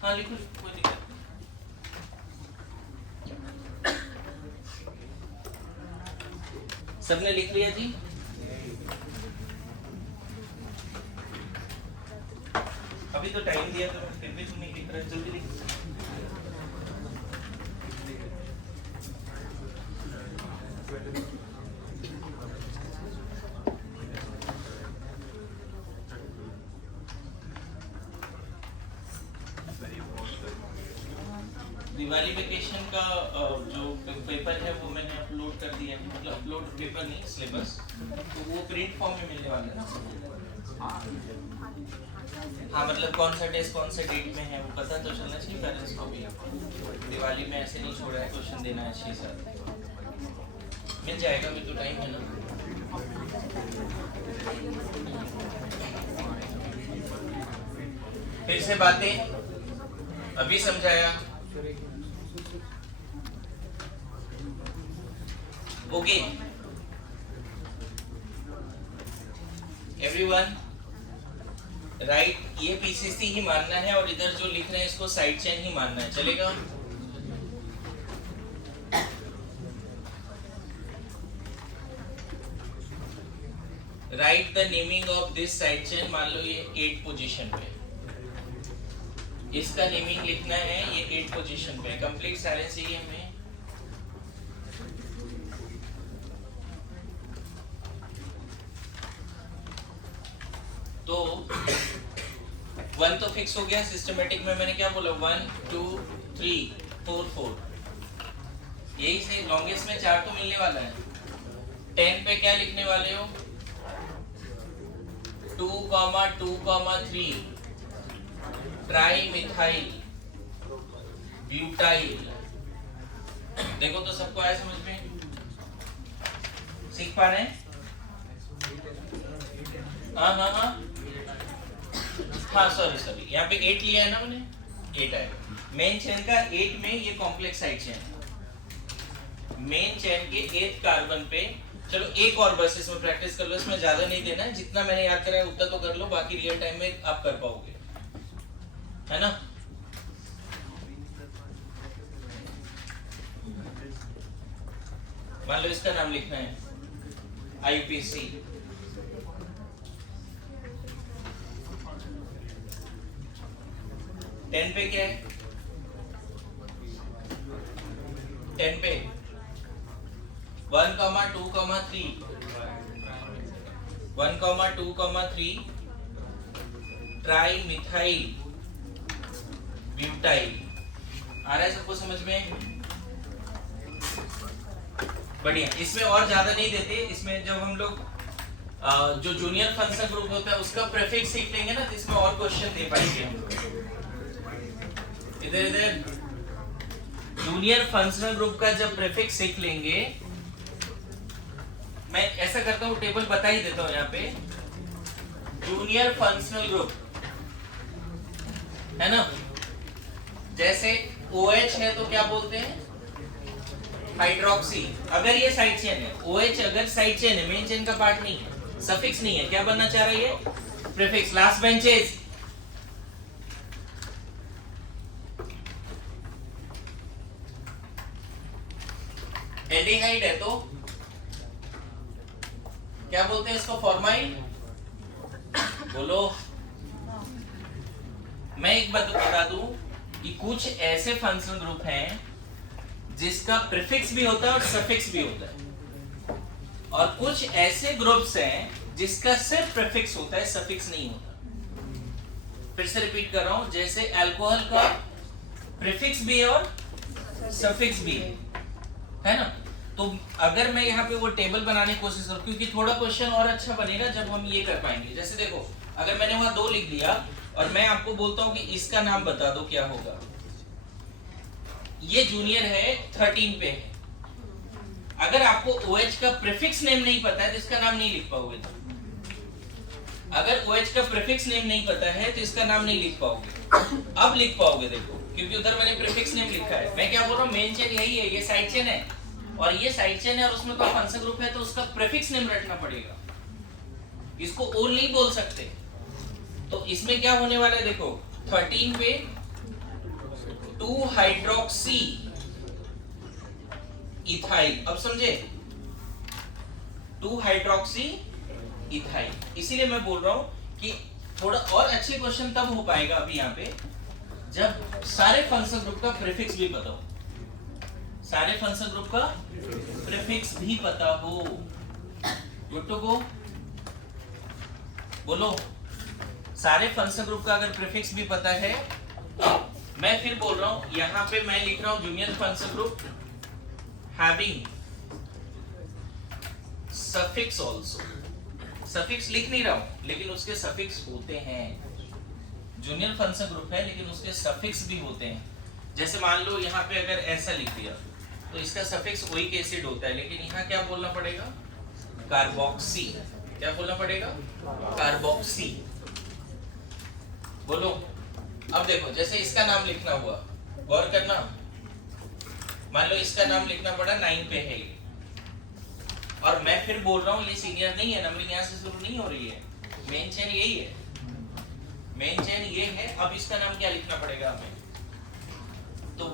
हाँ लिखो, कोई दिक्कत नहीं। सबने लिख लिया जी? अभी तो टाइम दिया था, फिर भी तुम नहीं लिख रहे, जल्दी लिख। दिवाली वेकेशन का जो पेपर है वो मैंने अपलोड कर दिया है, मतलब अपलोड पेपर नहीं, सिलेबस, तो वो प्रिंट फॉर्म में मिलने वाला है ना। हाँ, मतलब कौन सा टेस्ट कौन से डेट में है वो पता तो चलना चाहिए पेरेंट्स को भी। दिवाली में ऐसे नहीं छोड़ा है, क्वेश्चन देना है 6-7। मिल जाएगा, अभी तो टाइम है ना। फिर से बातें अभी समझाया। ओके एवरीवन, राइट, ये पीसीसी ही मानना है और इधर जो लिख रहे हैं इसको साइड चेन ही मानना है, चलेगा? Right the naming of this side chain. मान लो ये 8 पोजीशन पे, इसका नेमिंग लिखना है, ये 8 पोजीशन पे। कंप्लीट साइलेंस चाहिए हमें। तो 1 तो फिक्स हो गया। सिस्टमेटिक में मैंने क्या बोला 1 2 3 4 4, यही से लॉन्गेस्ट में 4 तो मिलने वाला है। 10 पे क्या लिखने वाले हो 2, 2, 3 ट्राई मिथाइल ब्यूटाइल। देखो तो सबको आया समझ में, सीख पा रहे हैं? हाँ सॉरी यहाँ पे 8 लिया है ना मैंने, 8 आएगा। मेन चेन का 8 में ये कॉम्प्लेक्स साइड चेन है। मेन चेन के 8 कार्बन पे, चलो एक और बस इसमें प्रैक्टिस कर लो, इसमें ज्यादा नहीं देना है, जितना मैंने याद करा है उतना तो कर लो, बाकी रियल टाइम में आप कर पाओगे, है ना? मान लो इसका नाम लिखना है IPC। टेन पे क्या है 10 पे 1, 2, 3 1, 2, 3 ट्राई मिथाइल ब्यूटाइल। आ रहा है सबको समझ में? बढ़िया। इसमें और ज्यादा नहीं देते, इसमें जब हम लोग जो जूनियर फंक्शनल ग्रुप होता है उसका प्रीफिक्स सीख लेंगे ना, तो इसमें और क्वेश्चन दे पाएंगे हम लोग। इधर जूनियर फंक्शनल ग्रुप का जब प्रीफिक्स सीख लेंगे, मैं ऐसा करता हूँ टेबल बता ही देता हूँ यहाँ पे। जूनियर फंक्शनल ग्रुप है ना, जैसे OH है तो क्या बोलते हैं हाइड्रोक्सी। अगर ये साइड चेन है, OH अगर साइड चेन है, मेन चेन का पार्ट नहीं है, सफिक्स नहीं है, क्या बनना चाह रही है प्रीफिक्स। लास्ट बेंचेस एल्डिहाइड है तो क्या बोलते हैं इसको फॉर्माइल। बोलो। मैं एक बात बता दूं कि कुछ ऐसे फंक्शनल ग्रुप हैं जिसका प्रीफिक्स भी होता है और सफिक्स भी होता है, और कुछ ऐसे ग्रुप्स हैं जिसका सिर्फ प्रीफिक्स होता है, सफिक्स नहीं होता। फिर से रिपीट कर रहा हूं, जैसे अल्कोहल का प्रीफिक्स भी है और सफिक्स भी है ना। तो अगर मैं यहाँ पे वो टेबल बनाने की कोशिश करूं, क्योंकि थोड़ा क्वेश्चन और अच्छा बनेगा जब हम ये कर पाएंगे। जैसे देखो, अगर मैंने वहां 2 लिख दिया और मैं आपको बोलता हूं कि इसका नाम बता दो, क्या होगा। ये जूनियर है 13 पे है। अगर आपको OH का प्रीफिक्स नेम नहीं पता है तो इसका नाम नहीं लिख पाओगे। अगर OH का प्रीफिक्स नेम नहीं पता है तो इसका नाम नहीं लिख पाओगे। अब लिख पाओगे, देखो, क्योंकि उधर मैंने प्रीफिक्स नेम लिखा है। मैं क्या बोल रहा हूँ, मेन चेन यही है, ये साइड चेन है और ये साइड चेन है, और उसमें कोई फंक्शनल ग्रुप है तो उसका प्रीफिक्स नेम रखना पड़ेगा। इसको ओल नहीं बोल सकते। तो इसमें क्या होने वाला है, देखो 13 पे 2 हाइड्रोक्सी इथाइल। अब समझे, 2 हाइड्रोक्सी इथाइल। इसीलिए मैं बोल रहा हूं कि थोड़ा और अच्छे क्वेश्चन तब हो पाएगा अभी यहाँ पे जब सारे फंक्शनल ग्रुप का प्रीफिक्स भी पता हो। सारे फंक्शनल ग्रुप का प्रीफिक्स भी पता हो। Good to go. बोलो। सारे फंक्शनल ग्रुप का अगर प्रीफिक्स भी पता है, मैं फिर बोल रहा हूं, यहां पे मैं लिख रहा हूं junior functional group having suffix also. Suffix लिख नहीं रहा हूं, लेकिन उसके सफिक्स होते हैं। जूनियर फंक्शनल ग्रुप है लेकिन उसके सफिक्स भी होते हैं। जैसे मान लो यहाँ पे अगर ऐसा लिख दिया तो इसका सफिक्स ओइक एसिड होता है, लेकिन यहाँ क्या बोलना पड़ेगा, कार्बोक्सी। क्या बोलना पड़ेगा, कार्बोक्सी। बोलो। अब देखो, जैसे इसका नाम लिखना हुआ, गौर करना। मान लो इसका नाम लिखना पड़ा 9 पे है, और मैं फिर बोल रहा हूँ ये सीनियर नहीं है, नंबरिंग यहाँ से शुरू नहीं हो रही है, मेन चेन यही है, मेन चेन ये है। अब इसका नाम क्या लिखना पड़ेगा हमें, तो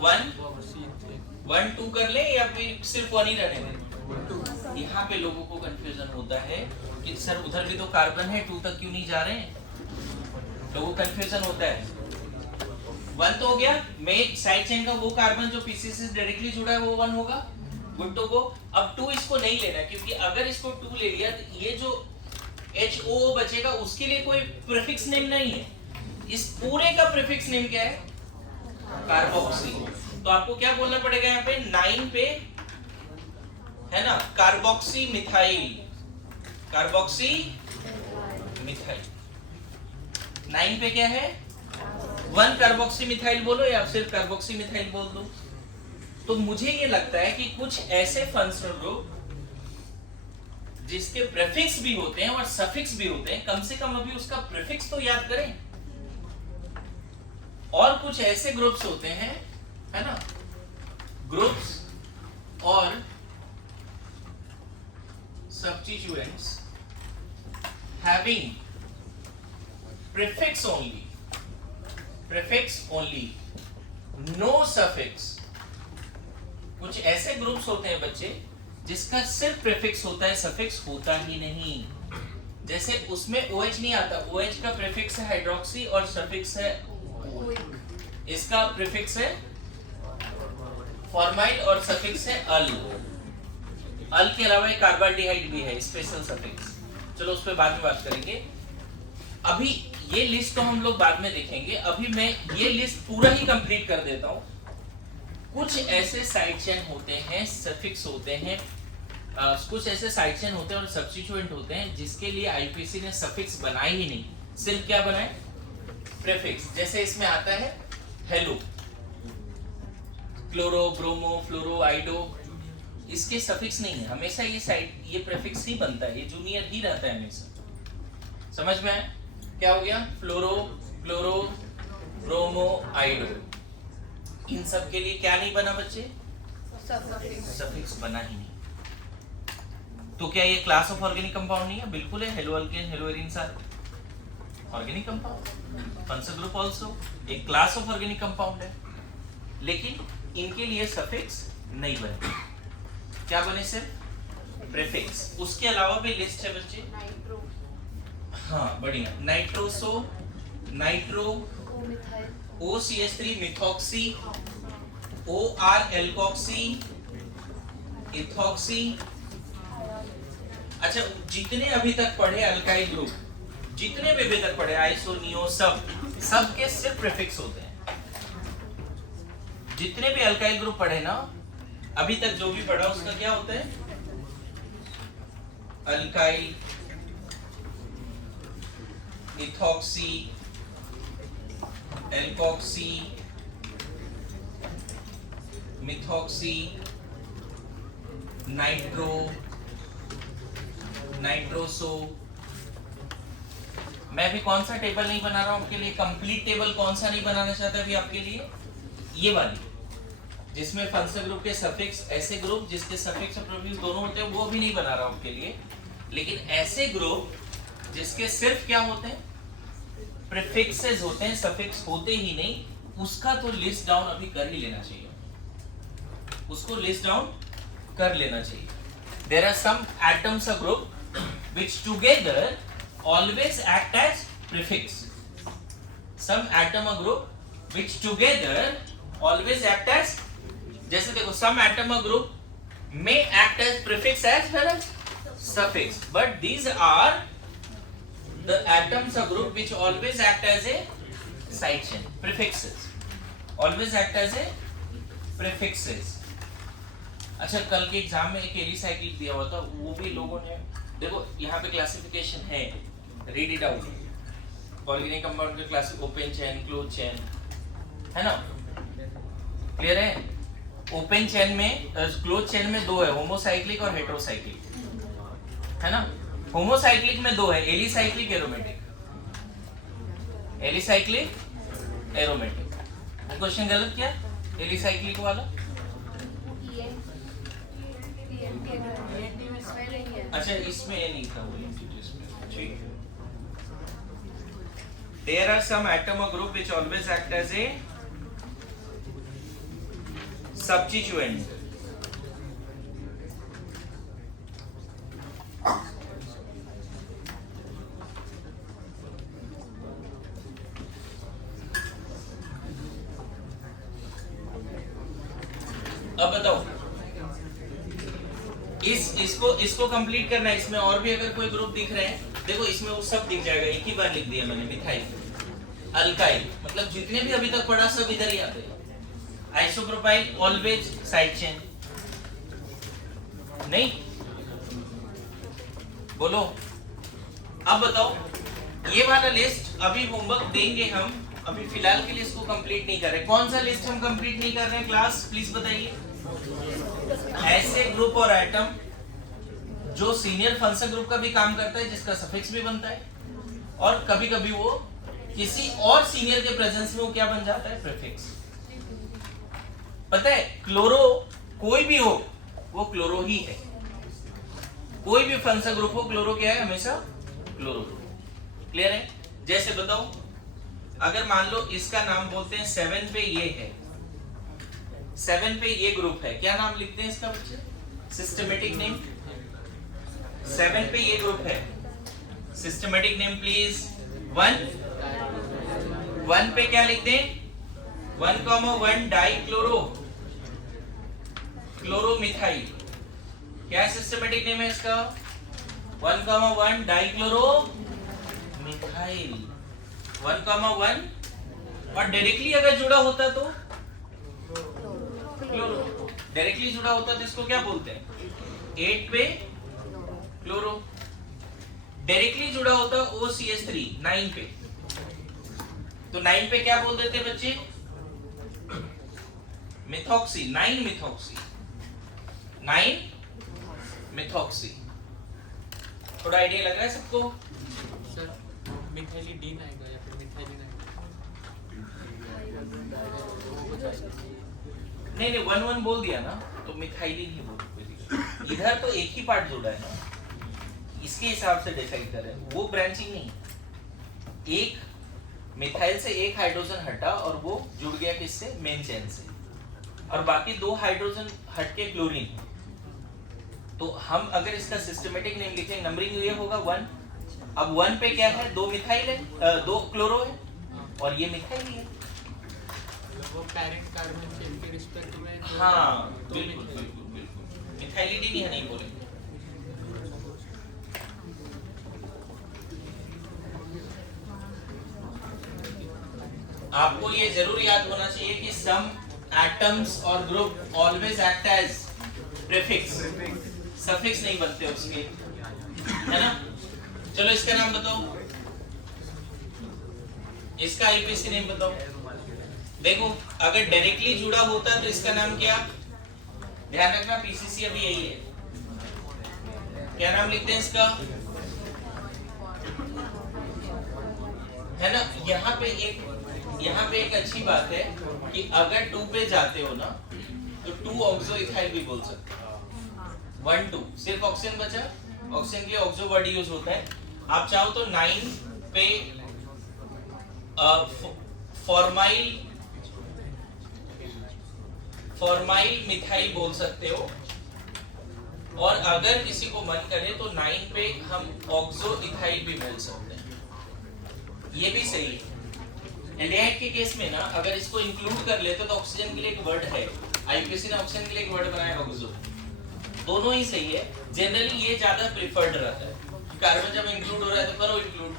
1 2 कर ले या फिर सिर्फ 1 ही रहने दें। यहाँ पे लोगों को कंफ्यूजन होता है कि सर उधर भी तो कार्बन है, 2 तक क्यों नहीं जा रहे हैं। लोगों को कंफ्यूजन होता है। 1 तो हो गया, मेन साइड चेन का वो कार्बन जो पीसी से डायरेक्टली जुड़ा है वो 1 होगा। Good to go. अब 2 इसको नहीं लेना, क्योंकि अगर इसको 2 ले लिया तो ये जो HOO बचेगा उसके लिए कोई प्रीफिक्स नेम नहीं है, इस पूरे का प्रीफिक्स नेम क्या है? कार्बोक्सी। तो आपको क्या बोलना पड़ेगा यहाँ पे? 9 पे है ना, कार्बोक्सी मिथाइल, कार्बोक्सी मिथाइल। 9 पे क्या है? 1 कार्बोक्सी मिथाइल बोलो या सिर्फ कार्बोक्सी मिथाइल बोल दो। तो मुझे ये लगता है कि कुछ ऐसे फंक्शनल ग्रुप जिसके प्रीफिक्स भी होते हैं और सफिक्स भी होते हैं, कम से कम अभी उसका प्रीफिक्स तो याद करें। और कुछ ऐसे ग्रुप्स होते हैं, है ना, ग्रुप्स और substituents having prefix only, no suffix। कुछ ऐसे ग्रुप्स होते हैं बच्चे जिसका सिर्फ प्रीफिक्स होता है, सफिक्स होता ही नहीं। जैसे उसमें OH नहीं आता, OH का प्रीफिक्स है हाइड्रोक्सी और सफिक्स है, इसका प्रीफिक्स है फॉर्माइल और सफिक्स है अल। अल के अलावा एक कार्बोहाइड्रेट भी है, स्पेशल सफिक्स। चलो उस पर बाद में बात करेंगे। अभी ये लिस्ट तो हम लोग बाद में देखेंगे, अभी मैं ये लिस्ट पूरा ही कंप्लीट कर देता हूँ। कुछ ऐसे साइड चेन होते हैं, सफिक्स होते हैं, कुछ ऐसे साइड चेन होते हैं और सब्स्टिट्यूएंट होते हैं जिसके लिए आईपीसी ने सफिक्स बनाए ही नहीं, सिर्फ क्या बनाए? प्रीफिक्स। जैसे इसमें आता है हेलो, क्लोरो, ब्रोमो, फ्लोरो, आइडो, इसके सफिक्स नहीं है, हमेशा ये साइड ये प्रीफिक्स ही बनता है, ये जूनियर ही रहता है हमेशा। समझ में आया? क्या हो गया? फ्लोरो, क्लोरो, ब्रोमो, आइडो, इन सब के लिए क्या नहीं बना बच्चे? सफिक्स बना ही नहीं। तो क्या ये क्लास ऑफ ऑर्गेनिक कंपाउंड नहीं है? बिल्कुल है। Halo alkane, halo arenes are organic compound. Functional group also एक क्लास ऑफ ऑर्गेनिक कंपाउंड है, लेकिन इनके लिए सफिक्स नहीं बने। क्या बने? सिर्फ प्रीफिक्स। उसके अलावा भी लिस्ट है बच्चे। हाँ बढ़िया। Nitroso, nitro, OCH3 methoxy, OR alkoxy, ethoxy. अच्छा, जितने अभी तक पढ़े अल्काइल ग्रुप, जितने भी अभी तक पढ़े आइसो, नियो, सब के सिर्फ प्रीफिक्स होते हैं। जितने भी अल्काइल ग्रुप पढ़े ना अभी तक, जो भी पढ़ा उसका क्या होता है? Alkyl, ethoxy, alkoxy, methoxy, nitro, nitroso. मैं भी कौन सा टेबल नहीं बना रहा हूं आपके लिए? कंप्लीट टेबल कौन सा नहीं बनाना चाहता अभी आपके लिए? ये वाली, जिसमें फंक्शनल ग्रुप के सफिक्स, ऐसे ग्रुप जिसके सफिक्स और प्रीफिक्स दोनों होते हैं, वो भी नहीं बना रहा हूं आपके लिए। लेकिन ऐसे ग्रुप जिसके सिर्फ क्या होते हैं? प्रीफिक्सेस होते हैं, सफिक्स होते ही नहीं, उसका तो लिस्ट डाउन अभी कर ही लेना चाहिए, उसको लिस्ट डाउन कर लेना चाहिए। There are some atoms of group which together always act as prefix. Some atom or group which together always act as, जैसे देखो, some atom or group may act as prefix as well as suffix, but these are the atoms or group which always act as a side chain, prefixes, always act as a prefixes. अच्छा, कल के exam में एक alicyclic दिया हुआ था, वो भी लोगों ने, देखो यहाँ पे क्लासिफिकेशन है, read it out. Organic compound के class open chain, close chain, है ना? क्लियर है? ओपन चेन में, क्लोज चेन में दो है, होमोसाइक्लिक और हेटेरोसाइक्लिक, है ना? होमोसाइक्लिक में दो है, alicyclic, aromatic. Alicyclic, aromatic. Question गलत किया एलिसाइक्लिक वाला? अच्छा, इसमें ये नहीं था, वो ठीक है। There are some atom or group which always act as a substituent. अब बताओ, इसको कंप्लीट करना है। इसमें और भी अगर कोई ग्रुप दिख रहे हैं, देखो इसमें वो सब दिख जाएगा, एक ही बार लिख दिया मैंने, मिथाइल। अल्काइल, मतलब जितने भी अभी तक पढ़ा सब इधर ही आते हैं। आइसोप्रोपाइल ऑलवेज साइड चेन, नहीं बोलो। अब बताओ, ये वाला लिस्ट अभी होमवर्क देंगे हम, अभी फिलहाल के लिए इसको कंप्लीट नहीं कर रहे। कौन सा लिस्ट हम कंप्लीट नहीं कर रहे हैं क्लास, प्लीज बताइए। ऐसे ग्रुप और आइटम जो सीनियर फंक्शन ग्रुप का भी काम करता है, जिसका सफिक्स भी बनता है, और कभी कभी वो किसी और सीनियर के प्रेजेंस में वो क्या बन जाता है, प्रीफिक्स। पता है क्लोरो कोई भी हो वो क्लोरो ही है, कोई भी फंक्शन ग्रुप हो क्लोरो क्या है, हमेशा क्लोरो। क्लियर है? जैसे बताओ, अगर मान लो इसका नाम बोलते हैं 7 पे, ये है 7 पे, ये ग्रुप है, क्या नाम लिखते हैं इसका बच्चे, सिस्टमेटिक नेम। 7 पे ये ग्रुप है, सिस्टमेटिक नेम प्लीज। 1 पे क्या लिखते हैं, 1,1 डाइक्लोरो क्लोरोमिथाइल, क्या सिस्टमेटिक नेम है इसका, 1,1 डाइक्लोरो मिथाइल 1,1। और डायरेक्टली अगर जुड़ा होता तो क्लोरो, डायरेक्टली जुड़ा होता तो इसको क्या बोलते हैं, 8 पे क्लोरो। डायरेक्टली जुड़ा होता OCH3 9 पे, तो 9 पे क्या बोल देते बच्चे, मिथॉक्सी, 9 मिथॉक्सी, 9 मिथॉक्सी। थोड़ा आइडिया लग रहा है सबको? सर मिथाइलिडीन आएगा या फिर मिथाइलिन आएगा? नहीं 1,1 बोल दिया ना, तो मिथाइलिन ही बोल। इधर तो एक ही पार्ट जुड़ा है ना, इसके हिसाब से डिसाइड करें, वो ब्रांचिंग नहीं। एक मिथाइल से एक हाइड्रोजन हटा और वो जुड़ गया किससे, मेन चेन से, और बाकी 2 हाइड्रोजन हट के क्लोरीन। तो हम अगर इसका सिस्टमेटिक नेम लिखें, नंबरिंग ये होगा 1। अब 1 पे क्या है, 2 मिथाइल है, 2 क्लोरो है, और ये मिथाइल है। वो पेरेंट कार्बन चेन के रिस्पेक्ट में हाँ बिल्कुल बिल्कुल बिल्कुल, मिथाइलिडीन ही नहीं बोलेंगे। आपको ये जरूर याद होना चाहिए कि सम एटम्स और group always act as prefix, suffix नहीं बनते उसके, है ना। चलो इसका नाम बताओ, इसका आईपीसी नेम बताओ। देखो अगर डायरेक्टली जुड़ा होता तो इसका नाम क्या, ध्यान रखना पीसीसी अभी यही है, क्या नाम लिखते हैं इसका, है ना। यहाँ पे एक अच्छी बात है कि अगर 2 पे जाते हो ना तो 2 ऑक्सो इथाइल भी बोल सकते हो। 1 2 सिर्फ ऑक्सीजन बचा, ऑक्सीजन के लिए ऑक्सो वर्ड यूज होता है। आप चाहो तो 9 पे फॉर्माइल मिथाइल बोल सकते हो, और अगर किसी को मन करे तो 9 पे हम ऑक्सो इथाइल भी बोल सकते हैं, ये भी सही है। एल्डिहाइड के केस में ना अगर इसको इंक्लूड कर लेते तो ऑक्सीजन के लिए एक वर्ड है, आईपीसी ने ऑक्सीजन के लिए एक वर्ड बनाया ऑक्सो, दोनों ही सही है। जनरली ये ज्यादा प्रेफर्ड रहता है, कार्बन जब इंक्लूड हो रहा है तो करो इंक्लूड,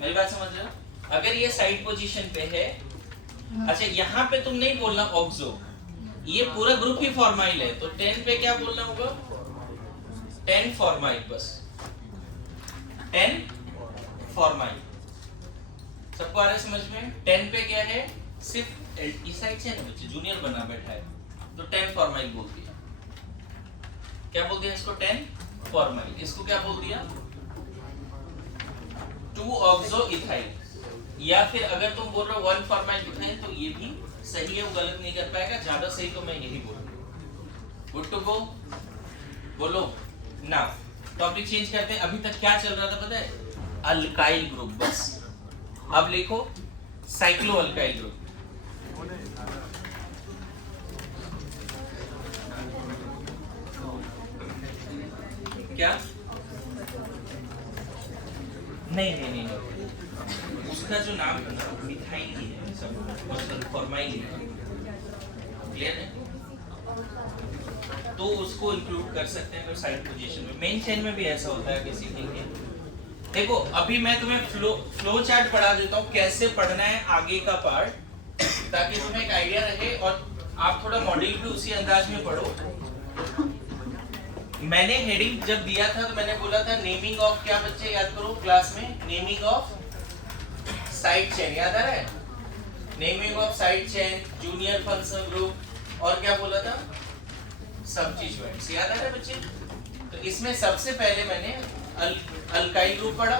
मेरी बात समझ रहे हो। अगर ये साइड पोजीशन पे है, अच्छा यहाँ पे तुम नहीं बोलना ऑक्सो, ये पूरा ग्रुप ही फॉर्माइल है, तो 10 पे क्या बोलना होगा, 10 फॉर्माइल, बस 10 फॉर्माइल। सबको आ रहा है समझ में? 10 पे क्या है, सिर्फ इस साइड से ना बच्चे जूनियर बना बैठा है, तो 10 फॉर्माइल बोल दिया। क्या बोल दिया इसको, 10 फॉर्माइल। इसको क्या बोल दिया, 2 ऑक्सो इथाइल। या फिर अगर तुम बोल रहे हो 1 फॉर्माइल इथाइल, तो ये भी सही है, वो गलत नहीं कर पाएगा। ज्यादा सही तो मैं यही बोलूंगा। गुड टू गो, बोलो ना। टॉपिक चेंज करते हैं। अभी तक क्या चल रहा था पता है, अल्काइल ग्रुप, बस। अब लिखो साइक्लो अल्काइल ग्रुप। क्या, नहीं, उसका जो नाम है ना मिथाइल ही है, सब फॉर्माइल ही है। क्लियर है? तो उसको इंक्लूड कर सकते हैं अगर साइड पोजीशन में। मेन चेन में भी ऐसा होता है किसी के, देखो अभी मैं तुम्हें फ्लो चार्ट पढ़ा देता हूँ कैसे पढ़ना है आगे का पार्ट, ताकि तुम्हें एक आइडिया रहे और आप थोड़ा मॉड्यूल भी उसी अंदाज में पढ़ो। मैंने हेडिंग जब दिया था तो मैंने बोला था नेमिंग ऑफ, क्या बच्चे याद करो क्लास में, नेमिंग ऑफ साइड चेन, याद आ रहा है? Naming of side chain, junior function group, और क्या बोला था? सबस्टिट्यूएंट्स, याद आ रहा है बच्चे? तो इसमें सबसे पहले मैंने अल्काइल ग्रुप पढ़ा।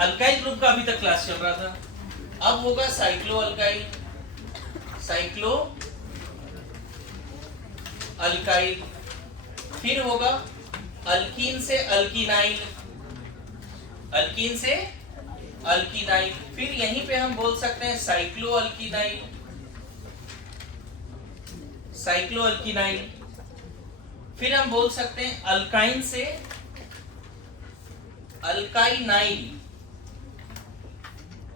अल्काइल ग्रुप का अभी तक क्लास चल रहा था। अब होगा साइक्लो अल्काइल, साइक्लो अल्काइल, फिर होगा अल्कीन से अल्कीनाइल, अल्कीन से अल्कीनाइल, फिर यहीं पे हम बोल सकते हैं साइक्लो अल्कीनाइल, साइक्लो अल्कीनाइल, फिर हम बोल सकते हैं अल्काइन से अल्काइनाइल,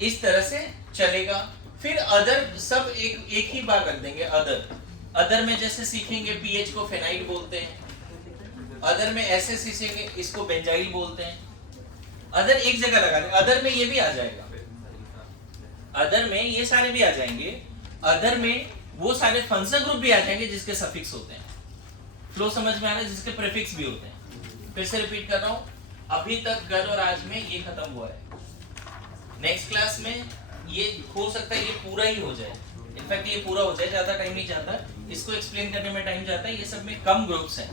इस तरह से चलेगा। फिर अदर सब एक ही बार रख देंगे। अदर में जैसे सीखेंगे पीएच को फेनाइल बोलते हैं, अदर में ऐसे सीखेंगे इसको बेंजाइल बोलते हैं। अदर एक जगह लगा दें, अदर में ये भी आ जाएगा, अदर में ये सारे भी आ जाएंगे, अदर में वो सारे फंक्शन ग्रुप भी आ जाएंगे जिसके सफिक्स होते हैं। फ्लो समझ में आ रहा है? जिसके प्रीफिक्स भी होते हैं। फिर से रिपीट कर रहा हूं, अभी तक कल और आज में ये खत्म हुआ है। नेक्स्ट क्लास में ये हो सकता है ये पूरा ही हो जाए, इनफैक्ट ये पूरा हो जाए, ज्यादा टाइम नहीं जाता, इसको एक्सप्लेन करने में टाइम जाता है। ये सब में कम ग्रुप्स हैं,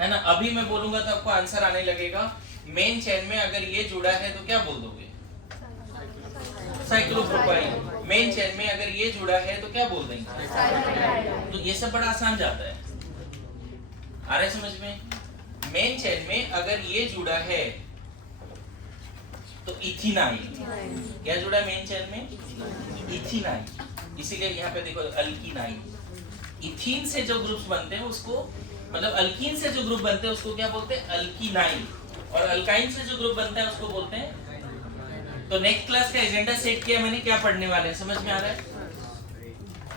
है ना? अभी मैं बोलूंगा तो आपको आंसर आने लगेगा। मेन चेन में अगर ये जुड़ा है तो क्या बोल दोगे? साइक्लोप्रोपाइल। मेन चेन में अगर ये जुड़ा है तो क्या बोल देंगे? तो ये सब बड़ा आसान जाता है, आ रहा है समझ में? मेन चेन में अगर ये जुड़ा है तो इथिनाइल, क्या जुड़ा मेन चेन में? इथिनाइल। इसीलिए यहाँ पे देखो अल्कीनाइल। इथीन से जो ग्रुप्स बनते हैं उसको, मतलब अल्कीन से जो ग्रुप बनते हैं उसको क्या बोलते हैं? अल्कीनाइल। और अल्काइन से जो ग्रुप बनता है उसको बोलते हैं। तो नेक्स्ट क्लास का एजेंडा सेट किया मैंने, क्या पढ़ने वाले हैं समझ में आ रहा है?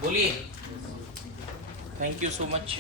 बोलिए। Thank you so much.